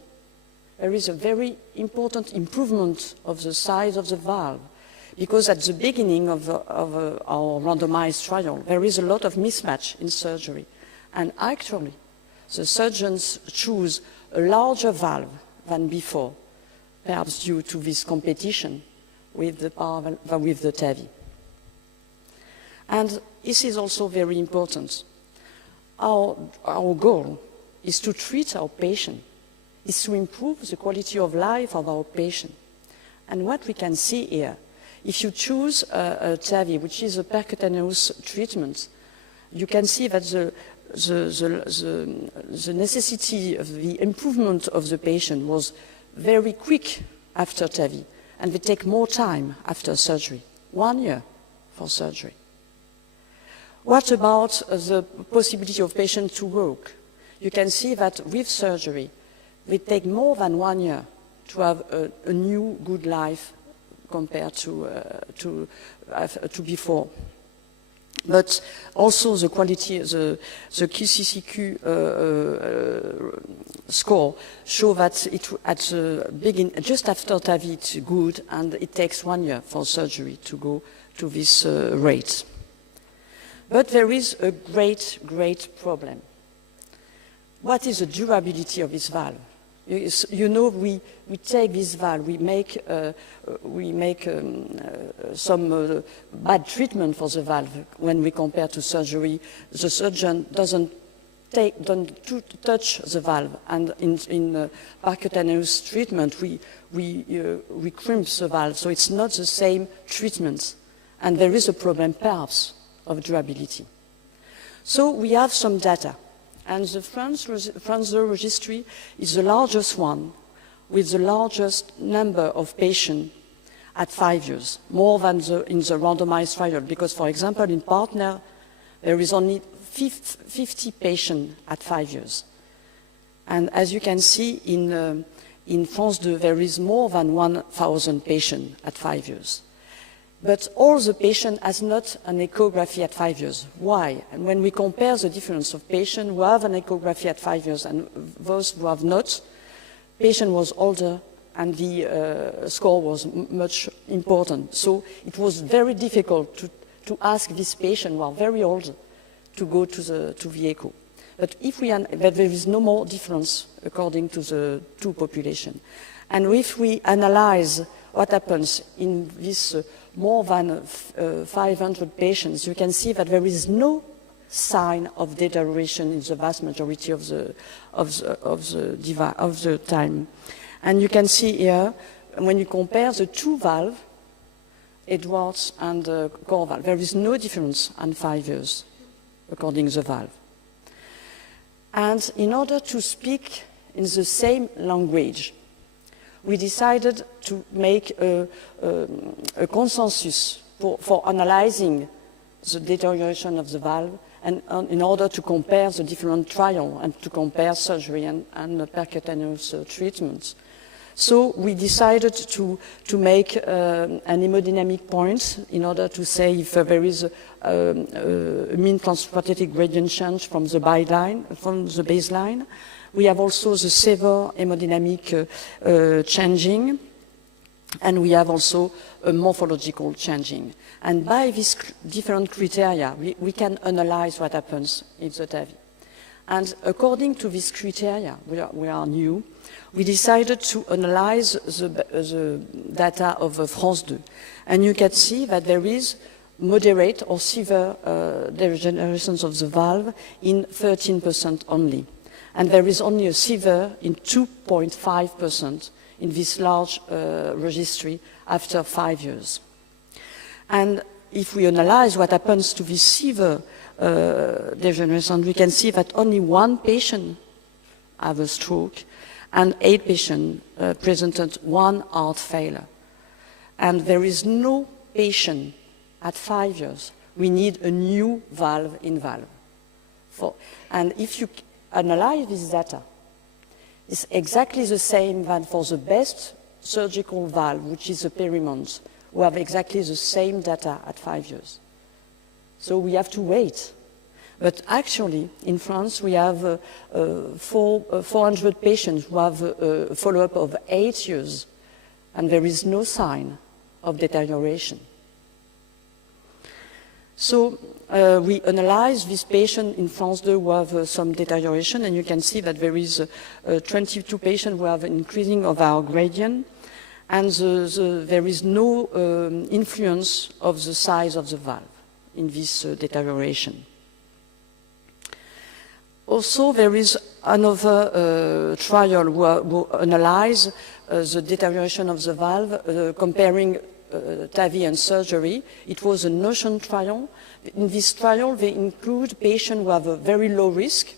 there is a very important improvement of the size of the valve, because at the beginning of our randomized trial, there is a lot of mismatch in surgery. And actually, the surgeons choose a larger valve than before, perhaps due to this competition with the TAVI. And this is also very important. Our goal is to treat our patient, is to improve the quality of life of our patient. And what we can see here, if you choose a TAVI, which is a percutaneous treatment, you can see that the necessity of the improvement of the patient was very quick after TAVI, and they take more time after surgery, 1 year for surgery. What about the possibility of patient to walk? You can see that with surgery, we take more than 1 year to have a new good life compared to before. But also the quality, the KCCQ score show that at the beginning, just after TAVI, it's good, and it takes 1 year for surgery to go to this rate. But there is a great problem. What is the durability of this valve? You know, we take this valve, we make some bad treatment for the valve when we compare to surgery. The surgeon doesn't touch the valve, and in percutaneous treatment we crimp the valve, so it's not the same treatment. And there is a problem perhaps of durability. So we have some data, and the France registry is the largest one with the largest number of patients at 5 years, more than in the randomized trial, because, for example, in Partner, there is only 50 patients at 5 years. And as you can see, in France 2, there is more than 1,000 patients at 5 years. But all the patients has not an echography at 5 years. Why? And when we compare the difference of patients who have an echography at 5 years and those who have not, patient was older and the score was much important. So it was very difficult to ask this patient who are very old to go to the echo. But but there is no more difference according to the two populations. And if we analyze what happens in this more than 500 patients, you can see that there is no sign of deterioration in the vast majority of the time. And you can see here, when you compare the two valves, Edwards and core valve, there is no difference in 5 years, according to the valve. And in order to speak in the same language, we decided to make a consensus for analyzing the deterioration of the valve, and in order to compare the different trials and to compare surgery and percutaneous treatments. So we decided to make an hemodynamic point in order to say if there is a mean transprostatic gradient change from the baseline. We have also the severe hemodynamic changing, and we have also a morphological changing. And by these different criteria, we can analyze what happens in the TAVI. And according to these criteria, we are new, we decided to analyze the data of France 2. And you can see that there is moderate or severe degenerations of the valve in 13% only. And there is only a severe in 2.5% in this large registry after 5 years. And if we analyze what happens to this severe degeneration, we can see that only 1 patient have a stroke and 8 patients presented 1 heart failure. And there is no patient at 5 years. We need a new valve in valve. And if you analyze this data, it's exactly the same than for the best surgical valve, which is the Perimont, who have exactly the same data at 5 years. So we have to wait. But actually, in France, we have 400 patients who have a follow-up of 8 years, and there is no sign of deterioration. So we analyze this patient in France 2 who have some deterioration, and you can see that there is 22 patients who have increasing of our gradient, and there is no influence of the size of the valve in this deterioration. Also, there is another trial who analyze the deterioration of the valve, comparing TAVI and surgery. It was a Notion trial. In this trial, they include patients who have a very low risk,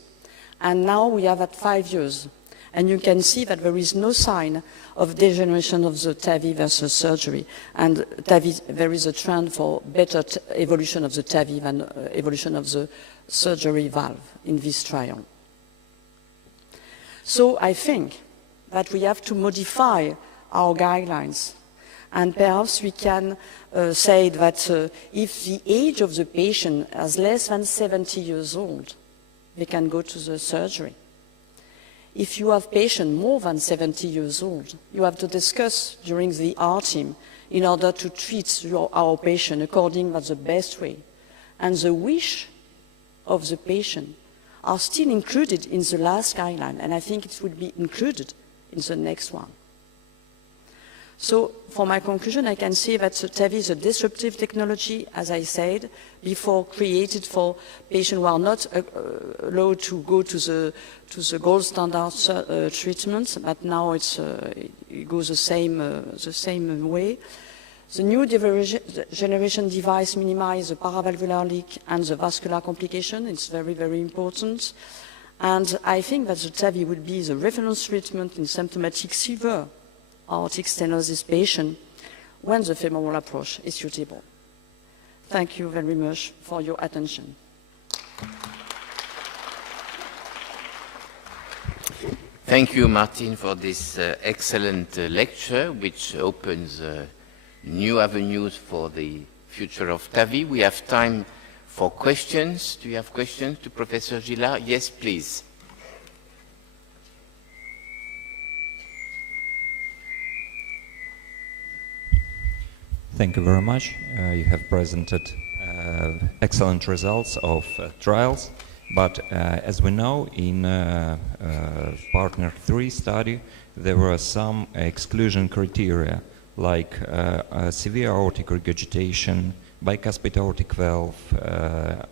and now we have at 5 years. And you can see that there is no sign of degeneration of the TAVI versus surgery. And TAVI, there is a trend for better evolution of the TAVI than evolution of the surgery valve in this trial. So I think that we have to modify our guidelines, and perhaps we can say that if the age of the patient is less than 70 years old, they can go to the surgery. If you have patients more than 70 years old, you have to discuss during the R team in order to treat our patient according to the best way. And the wish of the patient are still included in the last guideline, and I think it would be included in the next one. So for my conclusion, I can say that TAVI is a disruptive technology, as I said, before created for patients who are not allowed to go to the gold standard treatment, but now it goes the same way. The new generation device minimizes the paravalvular leak and the vascular complication. It's very, very important. And I think that the TAVI would be the reference treatment in symptomatic severe aortic stenosis patient when the femoral approach is suitable. Thank you very much for your attention. Thank you, Martine, for this excellent lecture, which opens new avenues for the future of TAVI. We have time for questions. Do you have questions to Professor Gilard? Yes, please. Thank you very much. You have presented excellent results of trials, but as we know, in Partner 3 study, there were some exclusion criteria like severe aortic regurgitation, bicuspid aortic valve,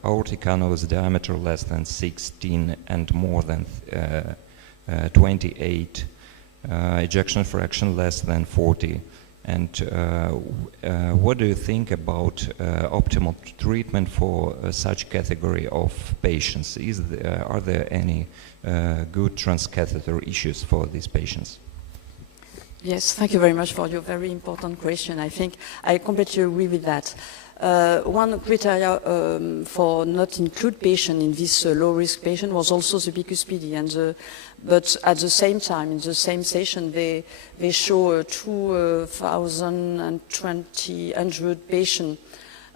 aortic annulus diameter less than 16 and more than 28, ejection fraction less than 40. And what do you think about optimal treatment for such category of patients? Are there any good transcatheter issues for these patients? Yes, thank you very much for your very important question. I think I completely agree with that. One criteria for not include patient in this low-risk patient was also the bicuspid, but at the same time, in the same session, they show 2,200 patients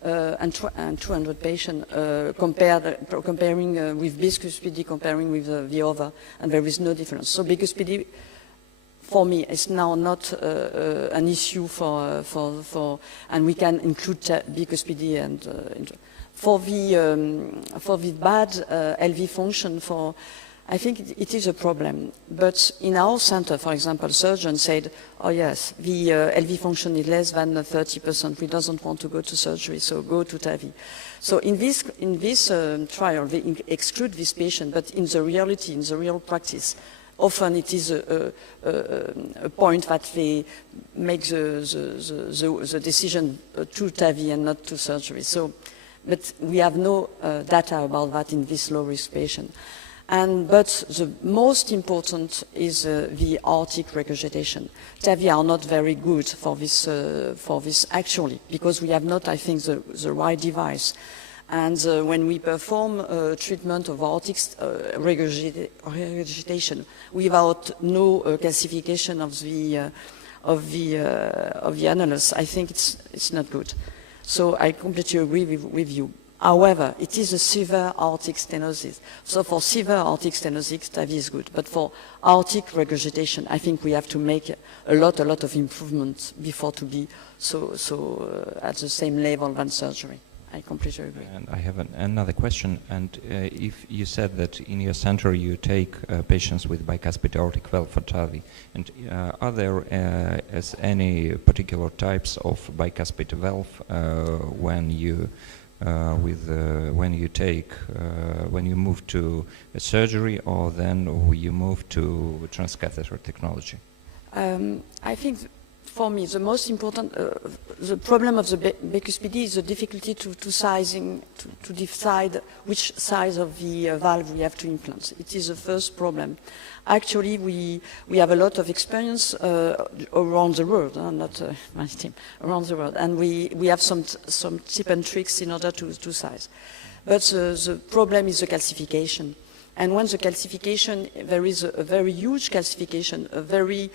and 200 patients comparing with bicuspid, comparing with the other, and there is no difference. So bicuspid, for me, it's now not an issue and we can include bicuspid and for the bad LV function. I think it is a problem. But in our center, for example, surgeons said, "Oh yes, the LV function is less than 30%. We don't want to go to surgery, so go to TAVI." So in this trial, they exclude this patient, but in the reality, in the real practice, often it is a point that they make the decision to TAVI and not to surgery. So, but we have no data about that in this low-risk patient. But the most important is the aortic regurgitation. TAVI are not very good for this actually, because we have not, I think, the right device. And when we perform treatment of aortic regurgitation without no calcification of the annulus, I think it's not good. So I completely agree with you. However, it is a severe aortic stenosis. So for severe aortic stenosis, TAVI is good. But for aortic regurgitation, I think we have to make a lot of improvements before to be so at the same level than surgery. I completely agree. And I have another question. And if you said that in your center you take patients with bicuspid aortic valve for TAVI, and are there any particular types of bicuspid valve when you move to a surgery, or then you move to transcatheter technology? I think for me the most important, the problem of the bicuspid is the difficulty to decide which size of the valve we have to implant. It is the first problem. Actually, we have a lot of experience around the world, not my team, around the world, and we have some tips and tricks in order to size. But the problem is the calcification. And when the calcification, there is a very huge calcification, a very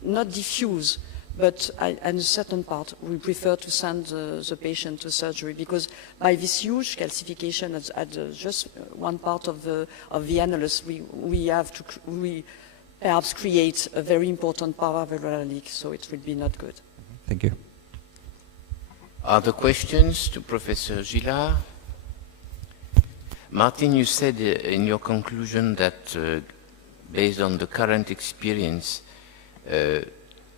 not diffuse, but at a certain part, we prefer to send the patient to surgery, because by this huge calcification at just one part of the annulus, we perhaps create a very important paravalvular leak, so it will be not good. Thank you. Other questions to Professor Gilard? Martine, you said in your conclusion that based on the current experience,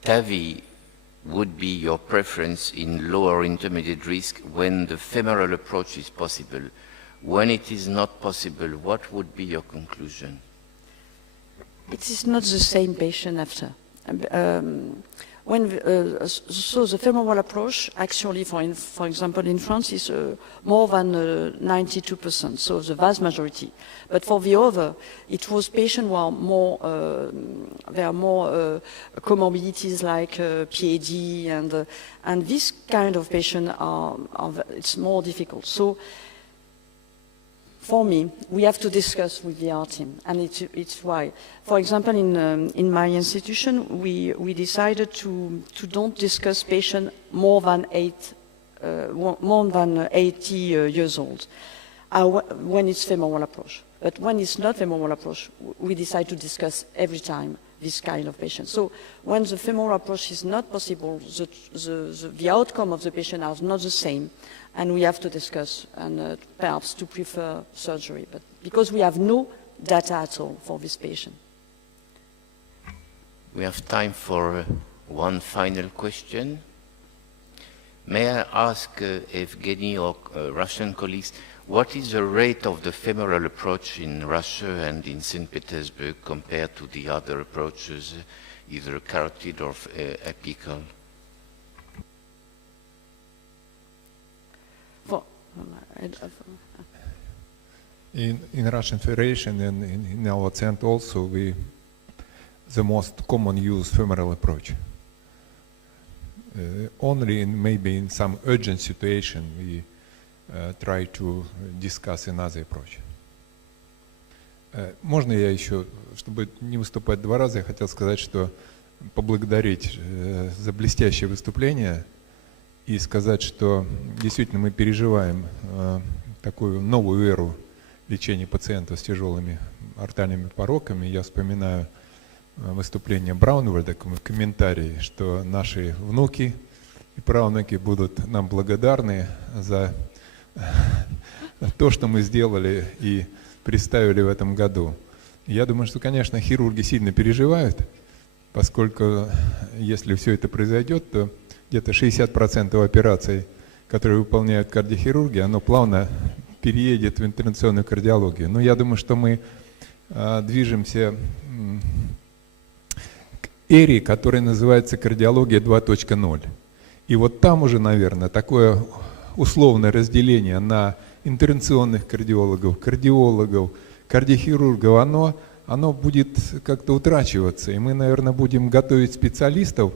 TAVI would be your preference in lower intermediate risk when the femoral approach is possible. When it is not possible, what would be your conclusion? It is not the same patient after. So the femoral approach, actually, for example, in France, is more than 92%, so the vast majority. But for the other, it was patients who are more, there are more comorbidities like PAD, and this kind of patient it's more difficult. So for me, we have to discuss with the art team, and it's why. For example, in my institution, we decided to don't discuss patients more than 80 years old when it's femoral approach. But when it's not femoral approach, we decide to discuss every time this kind of patient. So when the femoral approach is not possible, the outcome of the patient are not the same, and we have to discuss and perhaps to prefer surgery, but because we have no data at all for this patient. We have time for one final question. May I ask Evgeny or Russian colleagues, what is the rate of the femoral approach in Russia and in St. Petersburg compared to the other approaches, either carotid or apical? In Russian Federation and in our center also, the most common use femoral approach. Only maybe in some urgent situation we try to discuss another approach. Можно я еще, чтобы не выступать два раза, я хотел сказать, что поблагодарить за блестящее выступление и сказать, что действительно мы переживаем такую новую эру лечения пациентов с тяжелыми артальными пороками. Я вспоминаю выступление Браунвальда в комментарии, что наши внуки и правнуки будут нам благодарны за то, что мы сделали и представили в этом году. Я думаю, что, конечно, хирурги сильно переживают, поскольку если все это произойдет, то где-то 60% операций, которые выполняют кардиохирурги, оно плавно переедет в интервенционную кардиологию. Но я думаю, что мы движемся к эре, которая называется кардиология 2.0. И вот там уже, наверное, такое условное разделение на интервенционных кардиологов, кардиологов, кардиохирургов, оно будет как-то утрачиваться. И мы, наверное, будем готовить специалистов,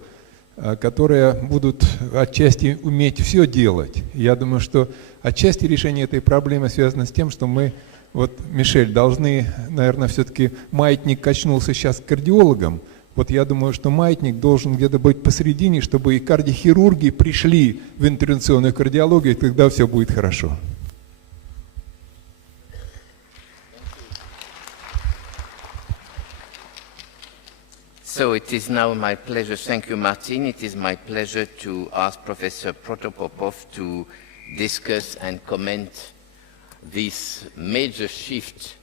которые будут отчасти уметь все делать. Я думаю, что отчасти решение этой проблемы связано с тем, что мы, вот, Мишель, должны, наверное, все-таки маятник качнулся сейчас к кардиологам. Вот я думаю, что маятник должен где-то быть посередине, чтобы и кардиохирурги пришли в интервенционную кардиологию, и тогда все будет хорошо. So it is now my pleasure, thank you Martine, it is my pleasure to ask Professor Протопопов to discuss and comment this major shift.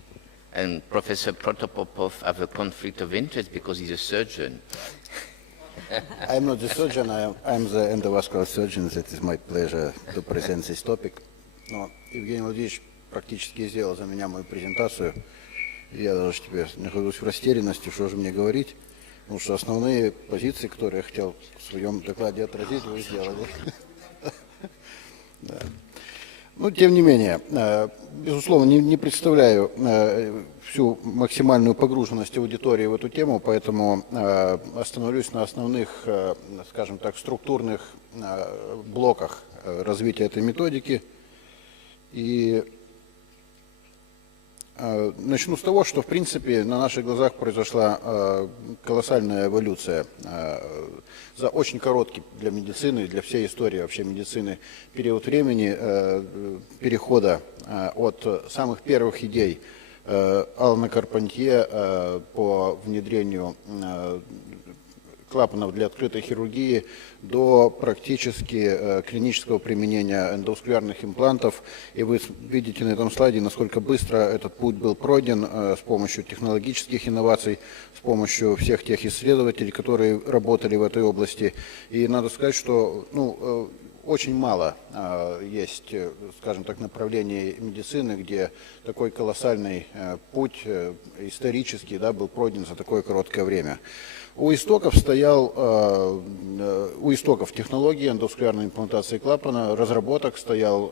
And Professor Протопопов have a conflict of interest because he's a surgeon. I'm not a surgeon, I'm the endovascular surgeon, it is my pleasure to present this topic. Но Евгений Владимирович практически сделал за меня мою презентацию. Я даже теперь нахожусь в растерянности, что же мне говорить. Потому что основные позиции, которые я хотел в своем докладе отразить, вы сделали. Но, тем не менее, безусловно, не представляю всю максимальную погруженность аудитории в эту тему, поэтому остановлюсь на основных, скажем так, структурных блоках развития этой методики. И начну с того, что, в принципе, на наших глазах произошла колоссальная эволюция за очень короткий для медицины, для всей истории вообще медицины период времени перехода от самых первых идей Алана Карпентье по внедрению клапанов для открытой хирургии до практически клинического применения эндоваскулярных имплантов. И вы видите на этом слайде, насколько быстро этот путь был пройден с помощью технологических инноваций, с помощью всех тех исследователей, которые работали в этой области. И надо сказать, что очень мало есть, скажем так, направлений медицины, где такой колоссальный путь исторический, да, был пройден за такое короткое время. У истоков технологии эндоваскулярной имплантации клапана, разработок стоял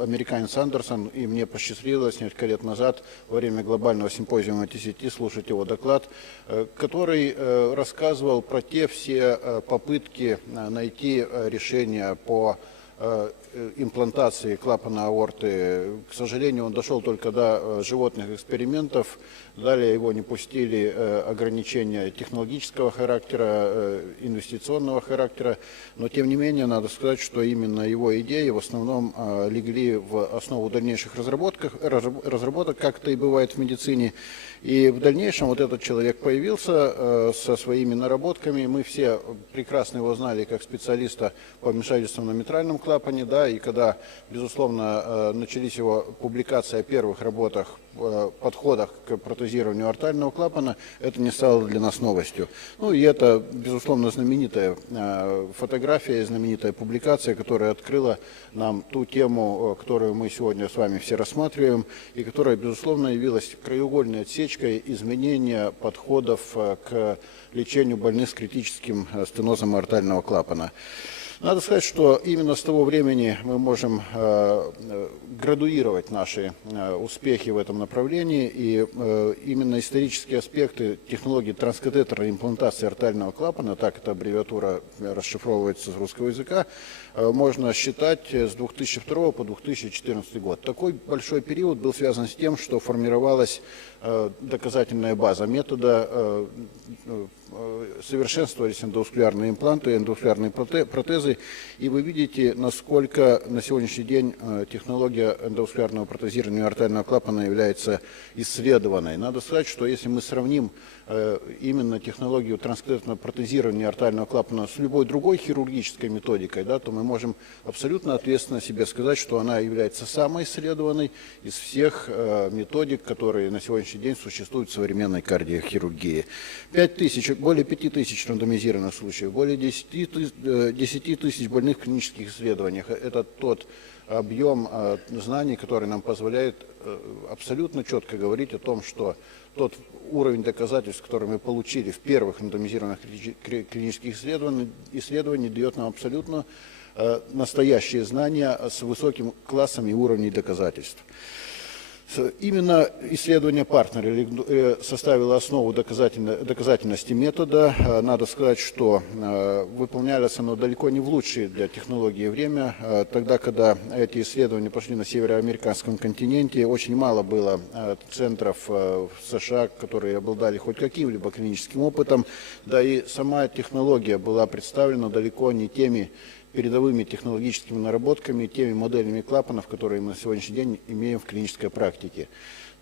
американец Андерсон, и мне посчастливилось несколько лет назад во время глобального симпозиума TCT слушать его доклад, который рассказывал про те все попытки найти решения по имплантации клапана аорты. К сожалению, он дошел только до животных экспериментов. Далее его не пустили ограничения технологического характера, инвестиционного характера. Но, тем не менее, надо сказать, что именно его идеи в основном легли в основу дальнейших разработок, как это и бывает в медицине. И в дальнейшем вот этот человек появился со своими наработками. Мы все прекрасно его знали как специалиста по вмешательствам на митральном клапане, да, и когда, безусловно, начались его публикации о первых работах, подходах к протезированию артального клапана, это не стало для нас новостью. Ну и это, безусловно, знаменитая фотография, знаменитая публикация, которая открыла нам ту тему, которую мы сегодня с вами все рассматриваем, и которая, безусловно, явилась краеугольной отсечкой изменения подходов к лечению больных с критическим стенозом артального клапана. Надо сказать, что именно с того времени мы можем градуировать наши успехи в этом направлении, и именно исторические аспекты технологии транскатетерной имплантации артального клапана, так эта аббревиатура расшифровывается с русского языка, можно считать с 2002 по 2014 год. Такой большой период был связан с тем, что формировалась доказательная база метода, совершенствовались эндоваскулярные импланты, эндоваскулярные протезы, и вы видите, насколько на сегодняшний день технология эндоваскулярного протезирования артального клапана является исследованной. Надо сказать, что если мы сравним именно технологию транскатетерного протезирования артального клапана с любой другой хирургической методикой, да, то мы можем абсолютно ответственно себе сказать, что она является самой исследованной из всех методик, которые на сегодняшний день существуют в современной кардиохирургии. Более 5000 рандомизированных случаев, более 10 тысяч больных в клинических исследованиях. Это тот объем знаний, который нам позволяет абсолютно четко говорить о том, что тот уровень доказательств, который мы получили в первых рандомизированных клинических исследованиях, дает нам абсолютно настоящие знания с высоким классом и уровнем доказательств. Именно исследование партнера составило основу доказательности метода. Надо сказать, что выполнялось оно далеко не в лучшее для технологии время. Тогда, когда эти исследования пошли на североамериканском континенте, очень мало было центров в США, которые обладали хоть каким-либо клиническим опытом. Да и сама технология была представлена далеко не теми передовыми технологическими наработками, теми моделями клапанов, которые мы на сегодняшний день имеем в клинической практике.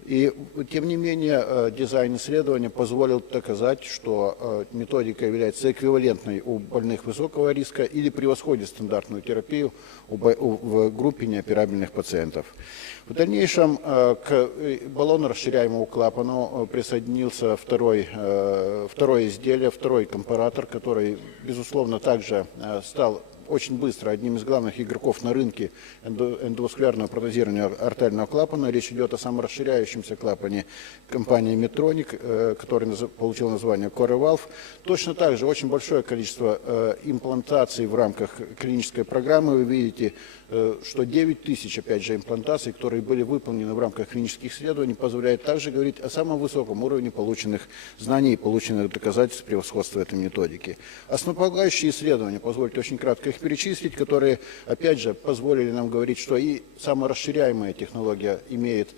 И, тем не менее, дизайн исследования позволил доказать, что методика является эквивалентной у больных высокого риска или превосходит стандартную терапию в группе неоперабельных пациентов. В дальнейшем к баллонно-расширяемому клапану присоединился второе изделие, второй компаратор, который, безусловно, также стал очень быстро одним из главных игроков на рынке эндоваскулярного протезирования артального клапана. Речь идет о саморасширяющемся клапане компании Medtronic, который получил название Core Valve. Точно так же очень большое количество имплантаций в рамках клинической программы. Вы видите, что 9000, опять же, имплантаций, которые были выполнены в рамках клинических исследований, позволяет также говорить о самом высоком уровне полученных знаний и полученных доказательств превосходства этой методики. Основополагающие исследования, позвольте очень кратко их перечислить, которые, опять же, позволили нам говорить, что и саморасширяемая технология имеет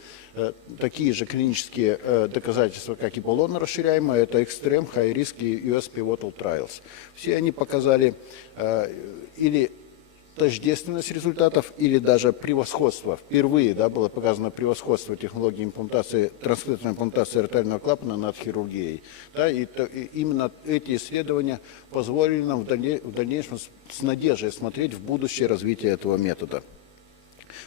такие же клинические доказательства, как и баллонно расширяемая, это Extreme, High Risk и US Pivotal Trials. Все они показали или тождественность результатов, или даже превосходство. Впервые было показано превосходство технологии имплантации, транскатетерной имплантации артального клапана над хирургией. Да, и именно эти исследования позволили нам в дальнейшем с надеждой смотреть в будущее развитие этого метода.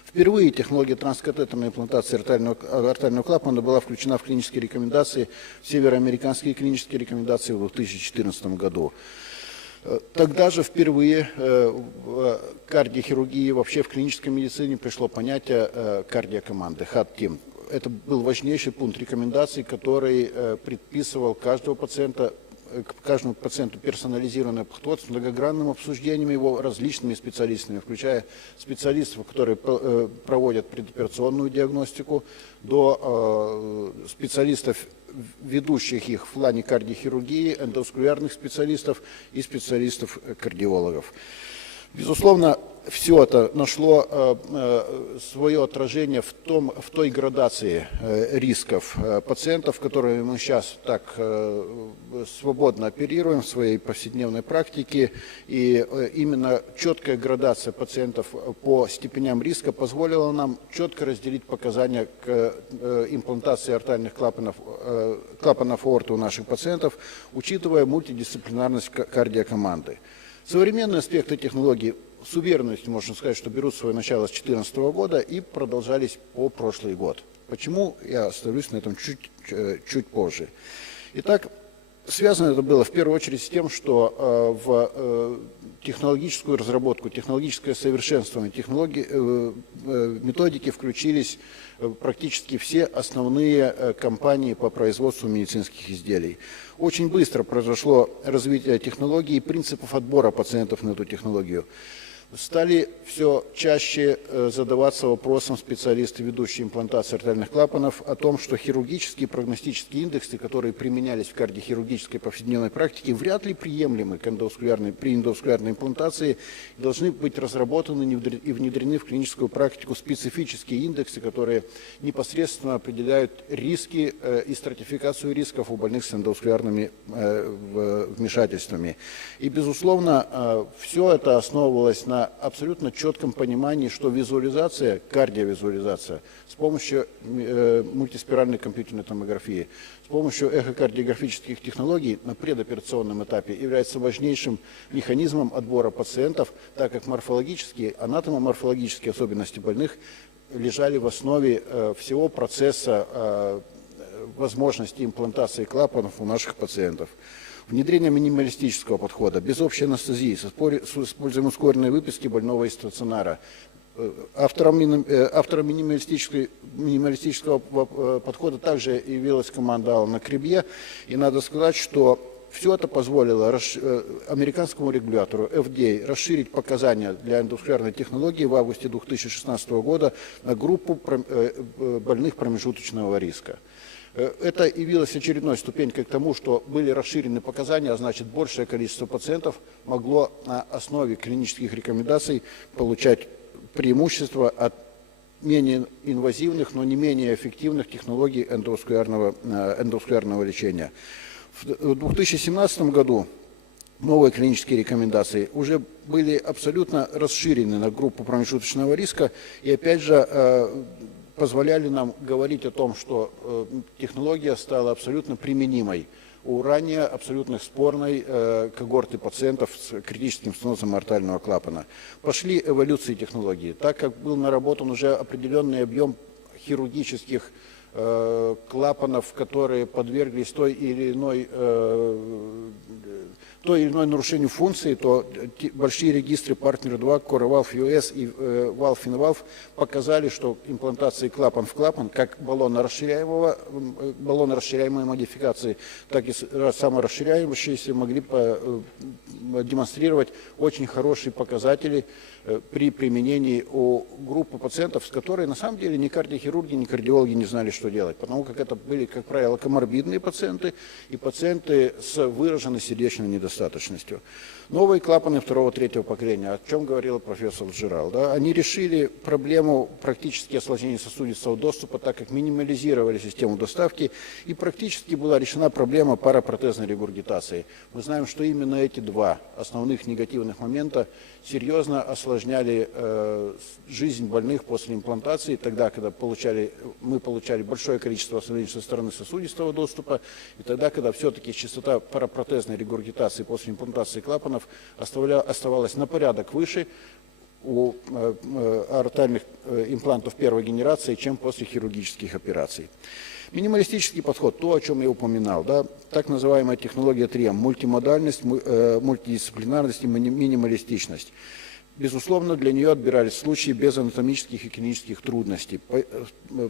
Впервые технология транскатетерной имплантации артального клапана была включена в клинические рекомендации, в североамериканские клинические рекомендации в 2014 году. Тогда же впервые в кардиохирургии, вообще в клинической медицине пришло понятие кардиокоманды, HAD-Team. Это был важнейший пункт рекомендаций, который предписывал каждому пациенту персонализированный подход с многогранным обсуждением его различными специалистами, включая специалистов, которые проводят предоперационную диагностику, до специалистов, ведущих их в плане кардиохирургии, эндоваскулярных специалистов и специалистов-кардиологов. Безусловно, все это нашло свое отражение в той градации рисков пациентов, которыми мы сейчас так свободно оперируем в своей повседневной практике. И именно четкая градация пациентов по степеням риска позволила нам четко разделить показания к имплантации артальных клапанов аорты у наших пациентов, учитывая мультидисциплинарность кардиокоманды. Современные аспекты технологий с уверенностью можно сказать, что берут свое начало с 2014 года и продолжались по прошлый год. Почему? Я остановлюсь на этом чуть позже. Итак, связано это было в первую очередь с тем, что в технологическую разработку, технологическое совершенствование, методики включились практически все основные компании по производству медицинских изделий. Очень быстро произошло развитие технологий и принципов отбора пациентов на эту технологию. Стали все чаще задаваться вопросом специалисты, ведущие имплантацию артальных клапанов, о том, что хирургические прогностические индексы, которые применялись в кардиохирургической повседневной практике, вряд ли приемлемы при эндоваскулярной имплантации, должны быть разработаны и внедрены в клиническую практику специфические индексы, которые непосредственно определяют риски и стратификацию рисков у больных с эндоваскулярными вмешательствами. И, безусловно, все это основывалось на абсолютно четком понимании, что визуализация, кардиовизуализация с помощью мультиспиральной компьютерной томографии, с помощью эхокардиографических технологий на предоперационном этапе является важнейшим механизмом отбора пациентов, так как морфологические, анатомоморфологические особенности больных лежали в основе всего процесса возможности имплантации клапанов у наших пациентов. Внедрение минималистического подхода, без общей анестезии, с использованием ускоренной выписки больного из стационара. Автором минималистического подхода также явилась команда Алана Крибье. И надо сказать, что все это позволило американскому регулятору FDA расширить показания для эндоваскулярной технологии в августе 2016 года на группу больных промежуточного риска. Это явилось очередной ступенькой к тому, что были расширены показания, а значит большее количество пациентов могло на основе клинических рекомендаций получать преимущество от менее инвазивных, но не менее эффективных технологий эндоваскулярного лечения. В 2017 году новые клинические рекомендации уже были абсолютно расширены на группу промежуточного риска и опять же позволяли нам говорить о том, что технология стала абсолютно применимой у ранее абсолютно спорной когорты пациентов с критическим стенозом артального клапана. Пошли эволюции технологии. Так как был наработан уже определенный объем хирургических клапанов, которые подверглись той или иной нарушению функции, то большие регистры Partner 2, CoreValve US и Valve in Valve показали, что имплантации клапан в клапан, как баллонорасширяемой модификации, так и саморасширяющиеся могли демонстрировать очень хорошие показатели при применении у группы пациентов, с которой на самом деле ни кардиохирурги, ни кардиологи не знали, что делать, потому как это были, как правило, коморбидные пациенты и пациенты с выраженной сердечной недостаточностью. Новые клапаны второго-третьего поколения, о чем говорил профессор Гилард, да, они решили проблему практически осложнения сосудистого доступа, так как минимализировали систему доставки, и практически была решена проблема парапротезной регургитации. Мы знаем, что именно эти два основных негативных момента серьезно осложняли жизнь больных после имплантации, тогда, когда мы получали большое количество осложнений со стороны сосудистого доступа, и тогда, когда все-таки частота парапротезной регургитации после имплантации клапанов оставалась на порядок выше, у аортальных имплантов первой генерации, чем после хирургических операций. Минималистический подход, то, о чем я упоминал, да, так называемая технология 3М, мультимодальность, мультидисциплинарность и минималистичность. Безусловно, для нее отбирались случаи без анатомических и клинических трудностей.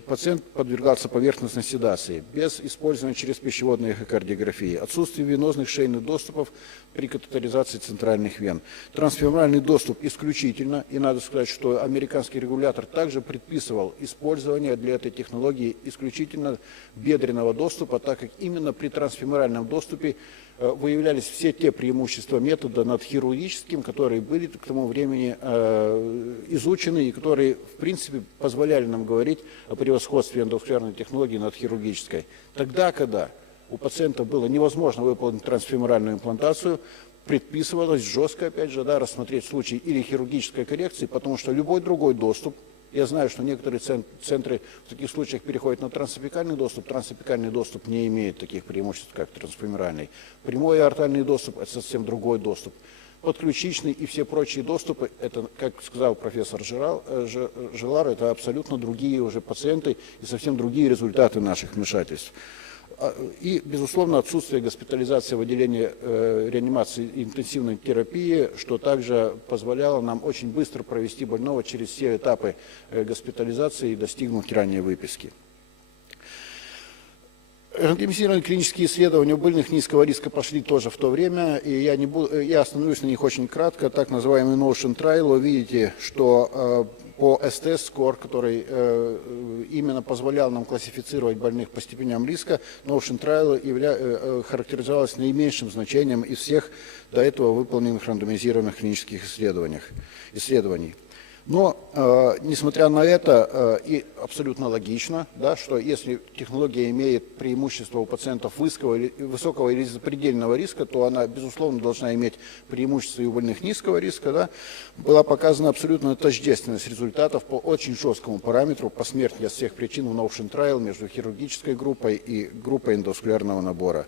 Пациент подвергался поверхностной седации, без использования черезпищеводной эхокардиографии, отсутствие венозных шейных доступов при катетеризации центральных вен. Трансфеморальный доступ исключительно, и надо сказать, что американский регулятор также предписывал использование для этой технологии исключительно бедренного доступа, так как именно при трансфеморальном доступе выявлялись все те преимущества метода над хирургическим, которые были к тому времени изучены и которые, в принципе, позволяли нам говорить о превосходстве эндоваскулярной технологии над хирургической. Тогда, когда у пациента было невозможно выполнить трансфеморальную имплантацию, предписывалось жестко, опять же, да, рассмотреть случай или хирургической коррекции, потому что любой другой доступ, я знаю, что некоторые центры в таких случаях переходят на трансапикальный доступ не имеет таких преимуществ, как трансфеморальный. Прямой аортальный доступ – это совсем другой доступ. Подключичный и все прочие доступы, это, как сказал профессор Gilard, это абсолютно другие уже пациенты и совсем другие результаты наших вмешательств. И, безусловно, отсутствие госпитализации в отделении реанимации и интенсивной терапии, что также позволяло нам очень быстро провести больного через все этапы госпитализации и достигнуть ранней выписки. Рандомизированные клинические исследования у больных низкого риска пошли тоже в то время, и я остановлюсь на них очень кратко. Так называемый Untitled Trial, вы видите, что по STS-скор, который именно позволял нам классифицировать больных по степеням риска, Untitled Trial характеризовалась наименьшим значением из всех до этого выполненных рандомизированных клинических исследований. Но, несмотря на это, и абсолютно логично, да, что если технология имеет преимущество у пациентов высокого или запредельного риска, то она, безусловно, должна иметь преимущество и у больных низкого риска. Да, была показана абсолютная тождественность результатов по очень жесткому параметру по смерти от всех причин в Untitled Trial между хирургической группой и группой эндоваскулярного набора.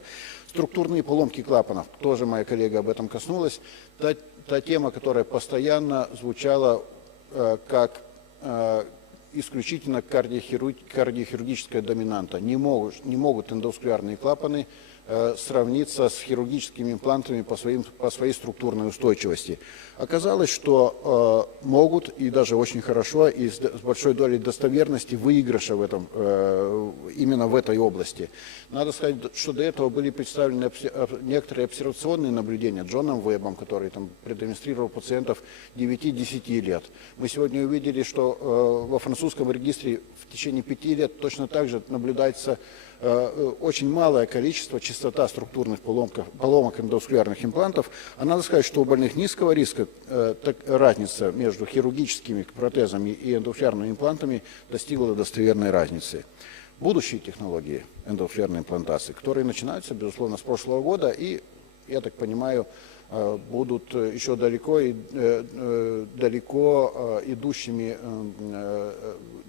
Структурные поломки клапанов, тоже моя коллега об этом коснулась, та тема, которая постоянно звучала как исключительно кардиохирургическая доминанта. Не могут эндоваскулярные клапаны сравниться с хирургическими имплантами по своей структурной устойчивости. Оказалось, что могут, и даже очень хорошо, и с большой долей достоверности выигрыша именно в этой области. Надо сказать, что до этого были представлены некоторые обсервационные наблюдения Джоном Вебом, который там продемонстрировал пациентов 9-10 лет. Мы сегодня увидели, что во французском регистре в течение 5 лет точно так же наблюдается очень малое количество, частота структурных поломок эндоваскулярных имплантов. А надо сказать, что у больных низкого риска разница между хирургическими протезами и эндоваскулярными имплантами достигла достоверной разницы. Будущие технологии эндоваскулярной имплантации, которые начинаются, безусловно, с прошлого года и, я так понимаю, будут еще далеко идущими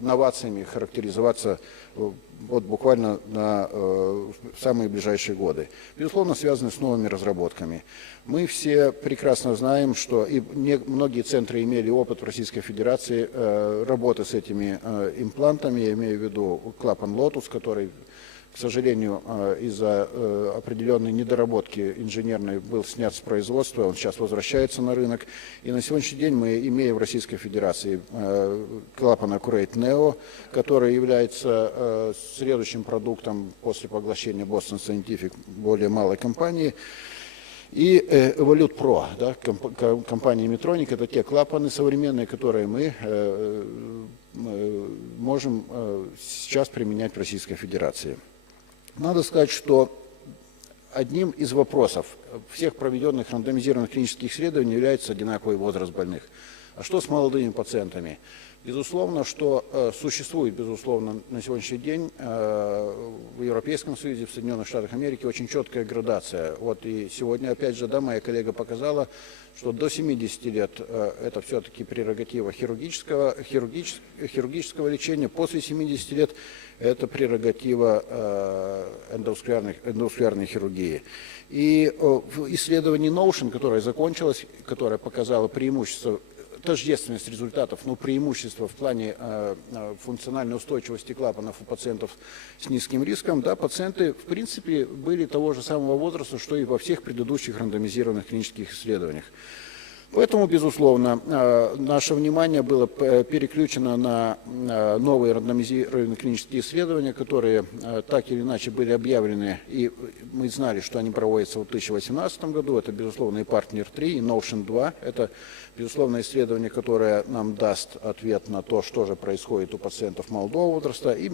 новациями характеризоваться вот буквально в самые ближайшие годы. Безусловно, связаны с новыми разработками. Мы все прекрасно знаем, что и многие центры имели опыт в Российской Федерации работы с этими имплантами. Я имею в виду клапан Lotus, который, к сожалению, из-за определенной недоработки инженерной был снят с производства, он сейчас возвращается на рынок. И на сегодняшний день мы имеем в Российской Федерации клапан Accurate Neo, который является следующим продуктом после поглощения Boston Scientific, более малой компании. И Evolute Pro, да, компания Medtronic, это те клапаны современные, которые мы можем сейчас применять в Российской Федерации. Надо сказать, что одним из вопросов всех проведенных рандомизированных клинических исследований является одинаковый возраст больных. А что с молодыми пациентами? Безусловно, что существует, безусловно, на сегодняшний день в Европейском Союзе, в Соединенных Штатах Америки очень четкая градация. Вот и сегодня, опять же, да, моя коллега показала, что до 70 лет это все-таки прерогатива хирургического лечения, после 70 лет это прерогатива эндоваскулярной хирургии. И в исследовании Notion, которое закончилось, которое показало преимущество тождественность результатов, но преимущество в плане функциональной устойчивости клапанов у пациентов с низким риском, да, пациенты, в принципе, были того же самого возраста, что и во всех предыдущих рандомизированных клинических исследованиях. Поэтому, безусловно, наше внимание было переключено на новые рандомизированные клинические исследования, которые так или иначе были объявлены, и мы знали, что они проводятся в 2018 году. Это, безусловно, и Partner 3, и Notion 2. Это, безусловно, исследование, которое нам даст ответ на то, что же происходит у пациентов молодого возраста. И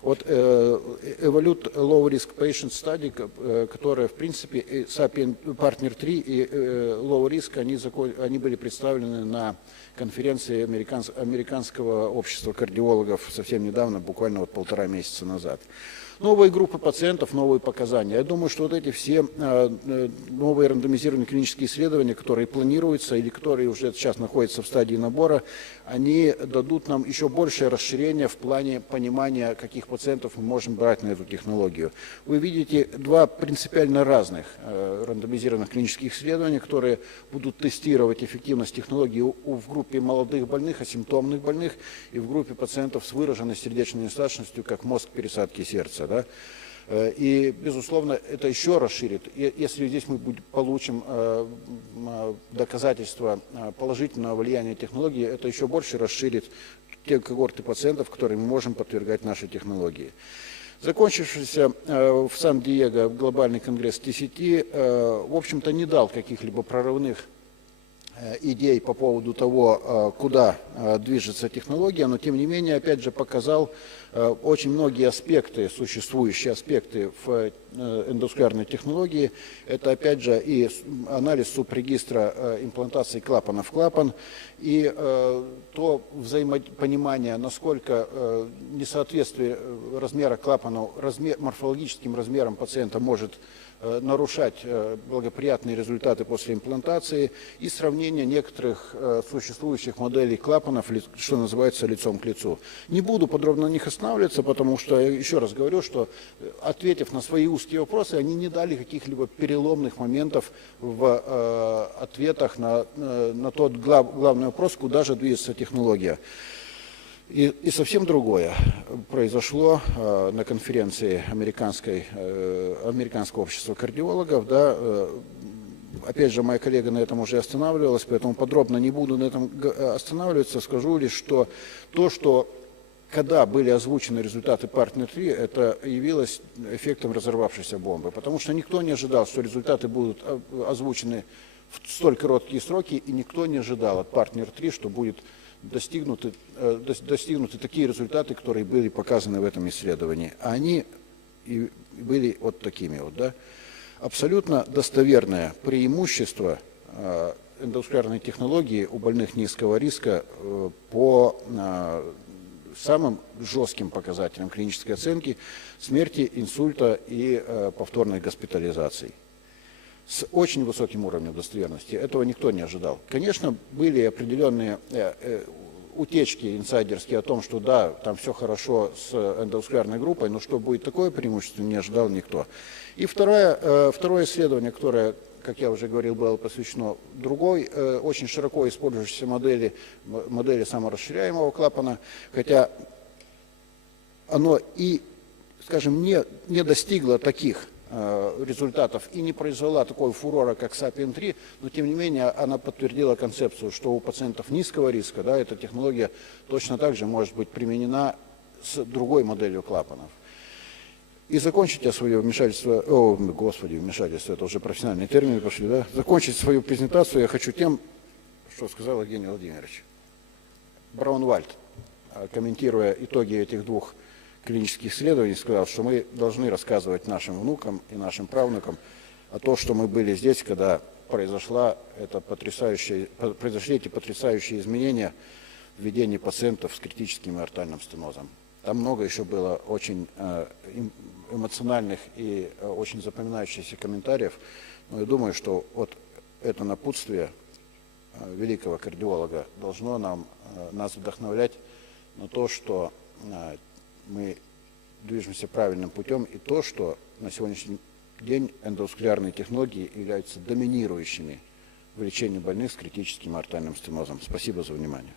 вот Evolute Low Risk Patient Study, которая, в принципе, Partner 3 и Low Risk, они были представлены на конференции Американского общества кардиологов совсем недавно, буквально вот 1,5 месяца назад. Новые группы пациентов, новые показания. Я думаю, что вот эти все новые рандомизированные клинические исследования, которые планируются или которые уже сейчас находятся в стадии набора, они дадут нам еще большее расширение в плане понимания, каких пациентов мы можем брать на эту технологию. Вы видите два принципиально разных рандомизированных клинических исследования, которые будут тестировать эффективность технологии в группе молодых больных, асимптомных больных и в группе пациентов с выраженной сердечной недостаточностью, как мозг пересадки сердца. Да? И, безусловно, это еще расширит. Если здесь мы получим доказательства положительного влияния технологии, это еще больше расширит те когорты пациентов, которые мы можем подвергать нашей технологии. Закончившийся в Сан-Диего глобальный конгресс TCT, в общем-то, не дал каких-либо прорывных идей по поводу того, куда движется технология, но тем не менее, опять же, показал очень многие аспекты, существующие аспекты в эндоваскулярной технологии. Это, опять же, и анализ субрегистра имплантации клапана в клапан, и то взаимопонимание, насколько несоответствие размера клапана морфологическим размерам пациента может нарушать благоприятные результаты после имплантации, и сравнение некоторых существующих моделей клапанов, что называется, лицом к лицу. Не буду подробно на них останавливаться, потому что, еще раз говорю, что, ответив на свои узкие вопросы, они не дали каких-либо переломных моментов в ответах на тот главный вопрос, куда же движется технология. И совсем другое произошло на конференции Американского общества кардиологов. Да, опять же, моя коллега на этом уже останавливалась, поэтому подробно не буду на этом останавливаться. Скажу лишь, что то, что когда были озвучены результаты Partner 3, это явилось эффектом разорвавшейся бомбы, потому что никто не ожидал, что результаты будут озвучены в столь короткие сроки, и никто не ожидал от Partner 3, что будет достигнуты такие результаты, которые были показаны в этом исследовании. А они и были вот такими вот. Да? Абсолютно достоверное преимущество эндоваскулярной технологии у больных низкого риска по самым жестким показателям клинической оценки смерти, инсульта и повторной госпитализации. С очень высоким уровнем достоверности. Этого никто не ожидал. Конечно, были определенные утечки инсайдерские о том, что да, там все хорошо с эндоваскулярной группой, но что будет такое преимущество, не ожидал никто. И второе исследование, которое, как я уже говорил, было посвящено другой, очень широко использующейся модели саморасширяемого клапана, хотя оно и, скажем, не достигло таких результатов и не произвела такой фурора, как Sapien 3, но тем не менее она подтвердила концепцию, что у пациентов низкого риска, да, эта технология точно так же может быть применена с другой моделью клапанов. И закончить я свое вмешательство, вмешательство, это уже профессиональные термины пошли, да, закончить свою презентацию я хочу тем, что сказал Евгений Владимирович. Браунвальд, комментируя итоги этих двух клинических исследований, сказал, что мы должны рассказывать нашим внукам и нашим правнукам о том, что мы были здесь, когда произошли эти потрясающие изменения в ведении пациентов с критическим аортальным стенозом. Там много еще было очень эмоциональных и очень запоминающихся комментариев, но я думаю, что вот это напутствие великого кардиолога должно нас вдохновлять на то, что мы движемся правильным путем, и то, что на сегодняшний день эндоваскулярные технологии являются доминирующими в лечении больных с критическим артериальным стенозом. Спасибо за внимание.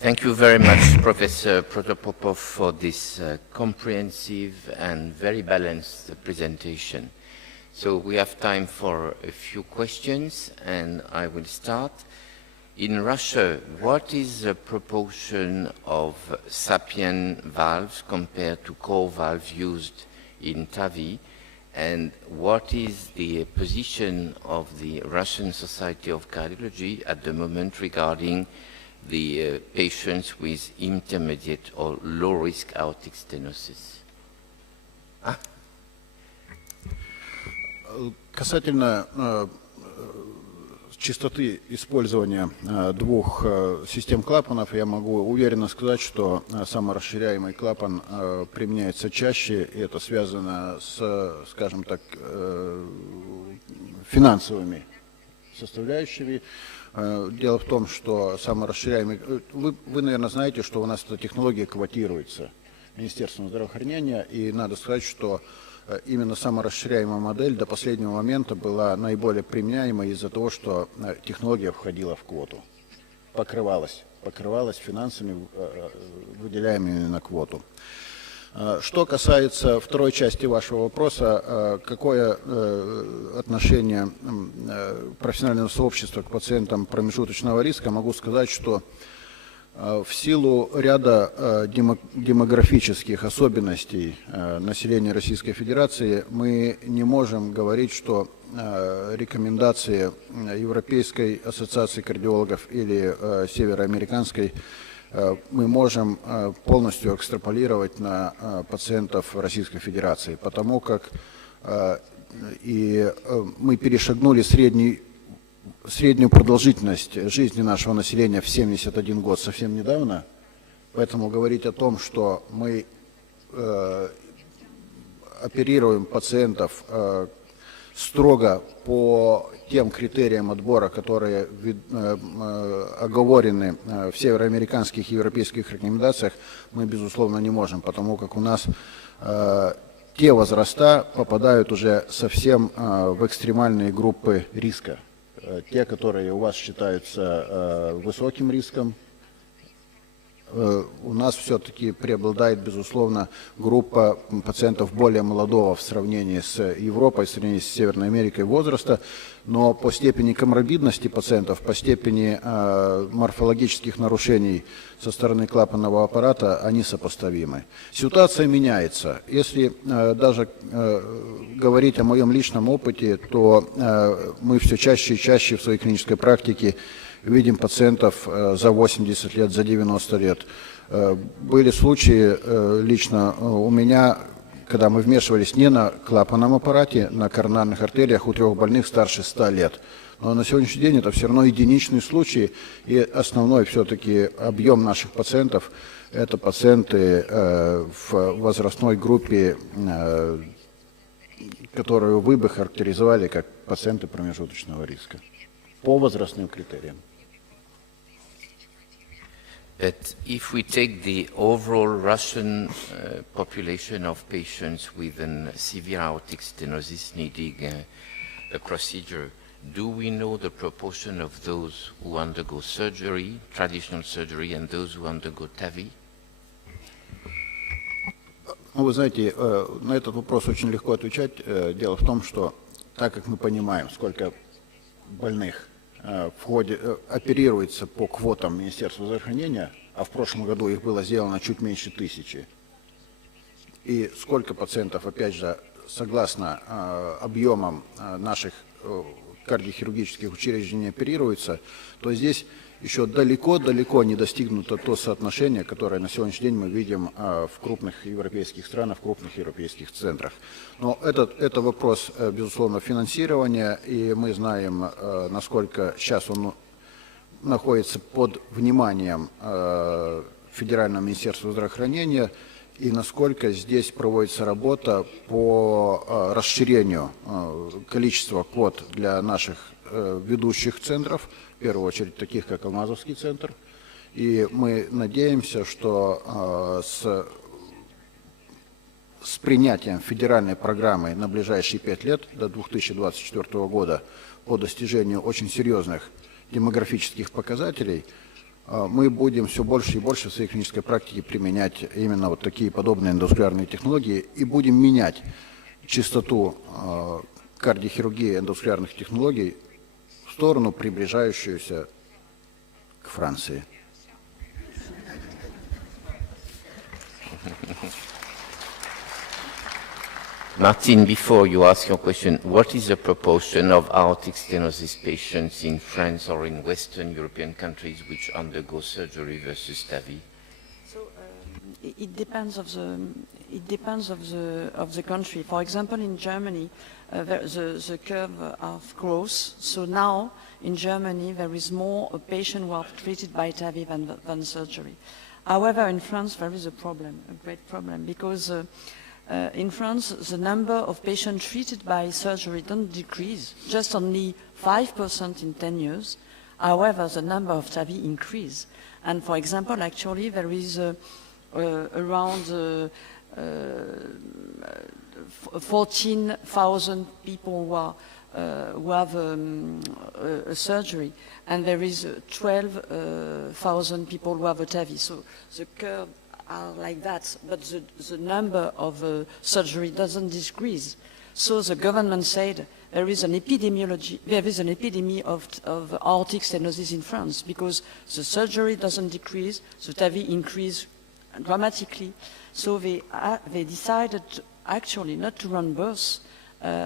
Thank you very much, Professor Протопопов, for this comprehensive and very balanced presentation. So we have time for a few questions, and I will start. In Russia, what is the proportion of sapien valves compared to core valves used in TAVI? And what is the position of the Russian Society of Cardiology at the moment regarding the patients with intermediate or low-risk aortic stenosis? Касательно частоты использования двух систем клапанов, я могу уверенно сказать, что саморасширяемый клапан применяется чаще, и это связано с, скажем так, финансовыми составляющими. Дело в том, что саморасширяемый... Вы, наверное, знаете, что у нас эта технология квотируется Министерством здравоохранения, и надо сказать, что именно саморасширяемая модель до последнего момента была наиболее применяемой из-за того, что технология входила в квоту, покрывалась финансами, выделяемыми на квоту. Что касается второй части вашего вопроса, какое отношение профессионального сообщества к пациентам промежуточного риска, могу сказать, что в силу ряда демографических особенностей населения Российской Федерации мы не можем говорить, что рекомендации Европейской ассоциации кардиологов или Североамериканской мы можем полностью экстраполировать на пациентов Российской Федерации, потому как мы перешагнули среднюю продолжительность жизни нашего населения в 71 год совсем недавно, поэтому говорить о том, что мы оперируем пациентов строго по тем критериям отбора, которые оговорены в североамериканских и европейских рекомендациях, мы, безусловно, не можем, потому как у нас те возраста попадают уже совсем в экстремальные группы риска. Те, которые у вас считаются высоким риском, у нас все-таки преобладает, безусловно, группа пациентов более молодого в сравнении с Европой, в сравнении с Северной Америкой возраста, но по степени коморбидности пациентов, по степени морфологических нарушений со стороны клапанного аппарата, они сопоставимы. Ситуация меняется. Если даже говорить о моем личном опыте, то мы все чаще и чаще в своей клинической практике видим пациентов за 80 лет, за 90 лет. Были случаи лично у меня, когда мы вмешивались не на клапанном аппарате, на коронарных артериях у 3 больных старше 100 лет. Но на сегодняшний день это все равно единичные случаи, и основной все-таки объем наших пациентов – это пациенты в возрастной группе, которую вы бы характеризовали как пациенты промежуточного риска по возрастным критериям. But if we take the overall Russian population of patients with a severe aortic stenosis needing a procedure, do we know the proportion of those who undergo surgery, traditional surgery, and those who undergo TAVI? Вы знаете, на этот вопрос очень легко отвечать. Дело в том, что так как мы понимаем, сколько больных оперируется по квотам Министерства здравоохранения, а в прошлом году их было сделано чуть меньше 1000. И сколько пациентов, опять же, согласно объемам наших кардиохирургических учреждений оперируется, то здесь еще далеко-далеко не достигнуто то соотношение, которое на сегодняшний день мы видим в крупных европейских странах, в крупных европейских центрах. Но это вопрос, безусловно, финансирования, и мы знаем, насколько сейчас он находится под вниманием Федерального министерства здравоохранения, и насколько здесь проводится работа по расширению количества квот для наших ведущих центров, в первую очередь таких, как Алмазовский центр. И мы надеемся, что с принятием федеральной программы на ближайшие 5 лет, до 2024 года, по достижению очень серьезных демографических показателей, мы будем все больше и больше в своей клинической практике применять именно вот такие подобные эндоваскулярные технологии и будем менять частоту кардиохирургии эндоваскулярных технологий в сторону, приближающуюся к Франции. Martine, before you ask your question, what is the proportion of aortic stenosis patients in France or in Western European countries which undergo surgery versus TAVI? So it depends of the country. For example, in Germany, the curve of growth. So now in Germany there is more patients who are treated by TAVI than surgery. However, in France there is a problem, a great problem, because in France, the number of patients treated by surgery doesn't decrease, just only 5% in 10 years. However, the number of TAVI increase. And for example, actually, there is around 14,000 people who have a surgery, and there is 12,000 people who have a TAVI. So the curve are like that, but the number of surgery doesn't decrease. So the government said there is an epidemic of aortic stenosis in France because the surgery doesn't decrease, the TAVI increase dramatically. So they decided actually not to reimburse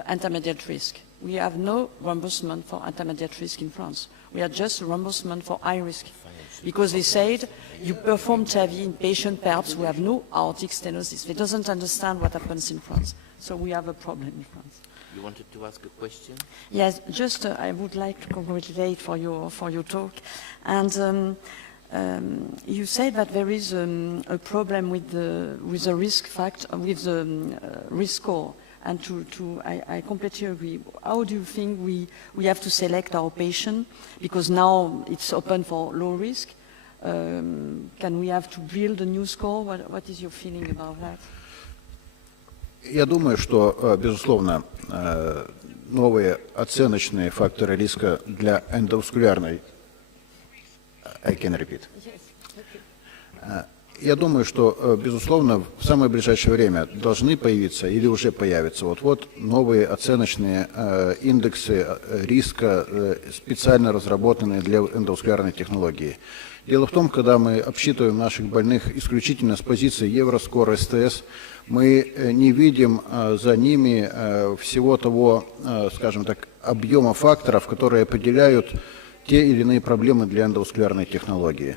intermediate risk. We have no reimbursement for intermediate risk in France. We have just reimbursement for high risk. Because they said you perform TAVI in patients perhaps who have no aortic stenosis. They doesn't understand what happens in France. So we have a problem in France. You wanted to ask a question? Yes, just I would like to congratulate for your talk. And you said that there is a problem with the risk factor, with the risk score. And I completely agree. How do you think we have to select our patient? Because now it's open for low risk. Can we have to build a new score? What is your feeling about that? Я думаю, что, безусловно, новые оценочные факторы риска для эндоваскулярной... I can repeat. Я думаю, что, безусловно, в самое ближайшее время должны появиться или уже появятся вот новые оценочные индексы риска, специально разработанные для эндоваскулярной технологии. Дело в том, когда мы обсчитываем наших больных исключительно с позиции Евроскор, СТС, мы не видим за ними всего того, скажем так, объема факторов, которые определяют те или иные проблемы для эндоваскулярной технологии.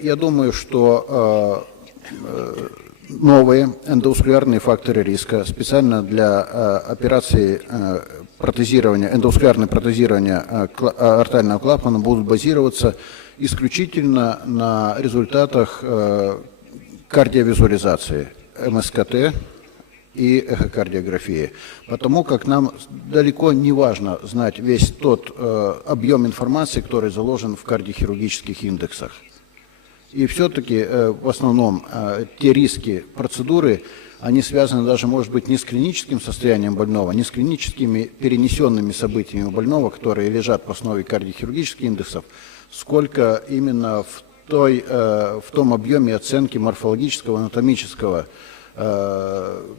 Я думаю, что новые эндоваскулярные факторы риска специально для операции протезирования, эндоваскулярное протезирование артального клапана будут базироваться исключительно на результатах кардиовизуализации, МСКТ и эхокардиографии. Потому как нам далеко не важно знать весь тот объем информации, который заложен в кардиохирургических индексах. И все-таки в основном те риски процедуры, они связаны даже, может быть, не с клиническим состоянием больного, не с клиническими перенесенными событиями больного, которые лежат в основе кардиохирургических индексов, сколько именно в том объеме оценки морфологического, анатомического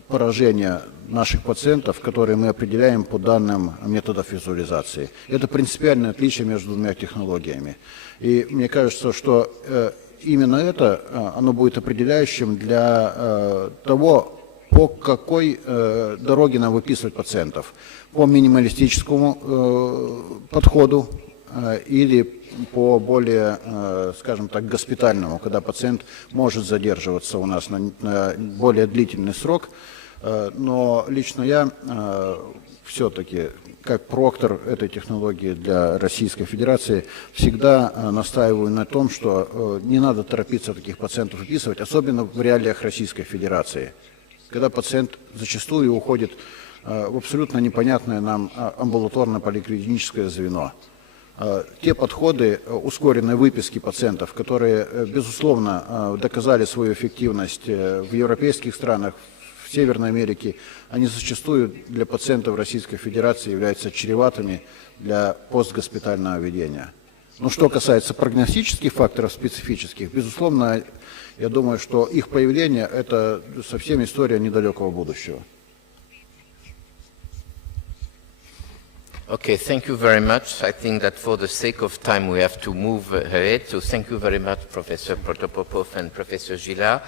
поражения наших пациентов, которые мы определяем по данным методов визуализации. Это принципиальное отличие между двумя технологиями. И мне кажется, что именно это, оно будет определяющим для того, по какой дороге нам выписывать пациентов. По минималистическому подходу или по более, скажем так, госпитальному, когда пациент может задерживаться у нас на более длительный срок. Но лично я все-таки, как проктор этой технологии для Российской Федерации, всегда настаиваю на том, что не надо торопиться таких пациентов выписывать, особенно в реалиях Российской Федерации, когда пациент зачастую уходит в абсолютно непонятное нам амбулаторно-поликлиническое звено. Те подходы ускоренной выписки пациентов, которые, безусловно, доказали свою эффективность в европейских странах, в в Северной Америке, они зачастую для пациентов Российской Федерации являются чреватыми для постгоспитального ведения. Но что касается прогностических факторов специфических, безусловно, я думаю, что их появление – это совсем история недалекого будущего. Okay, thank you very much. I think that for the sake of time we have to move ahead. So thank you very much, Professor Протопопов and Professor Gilard.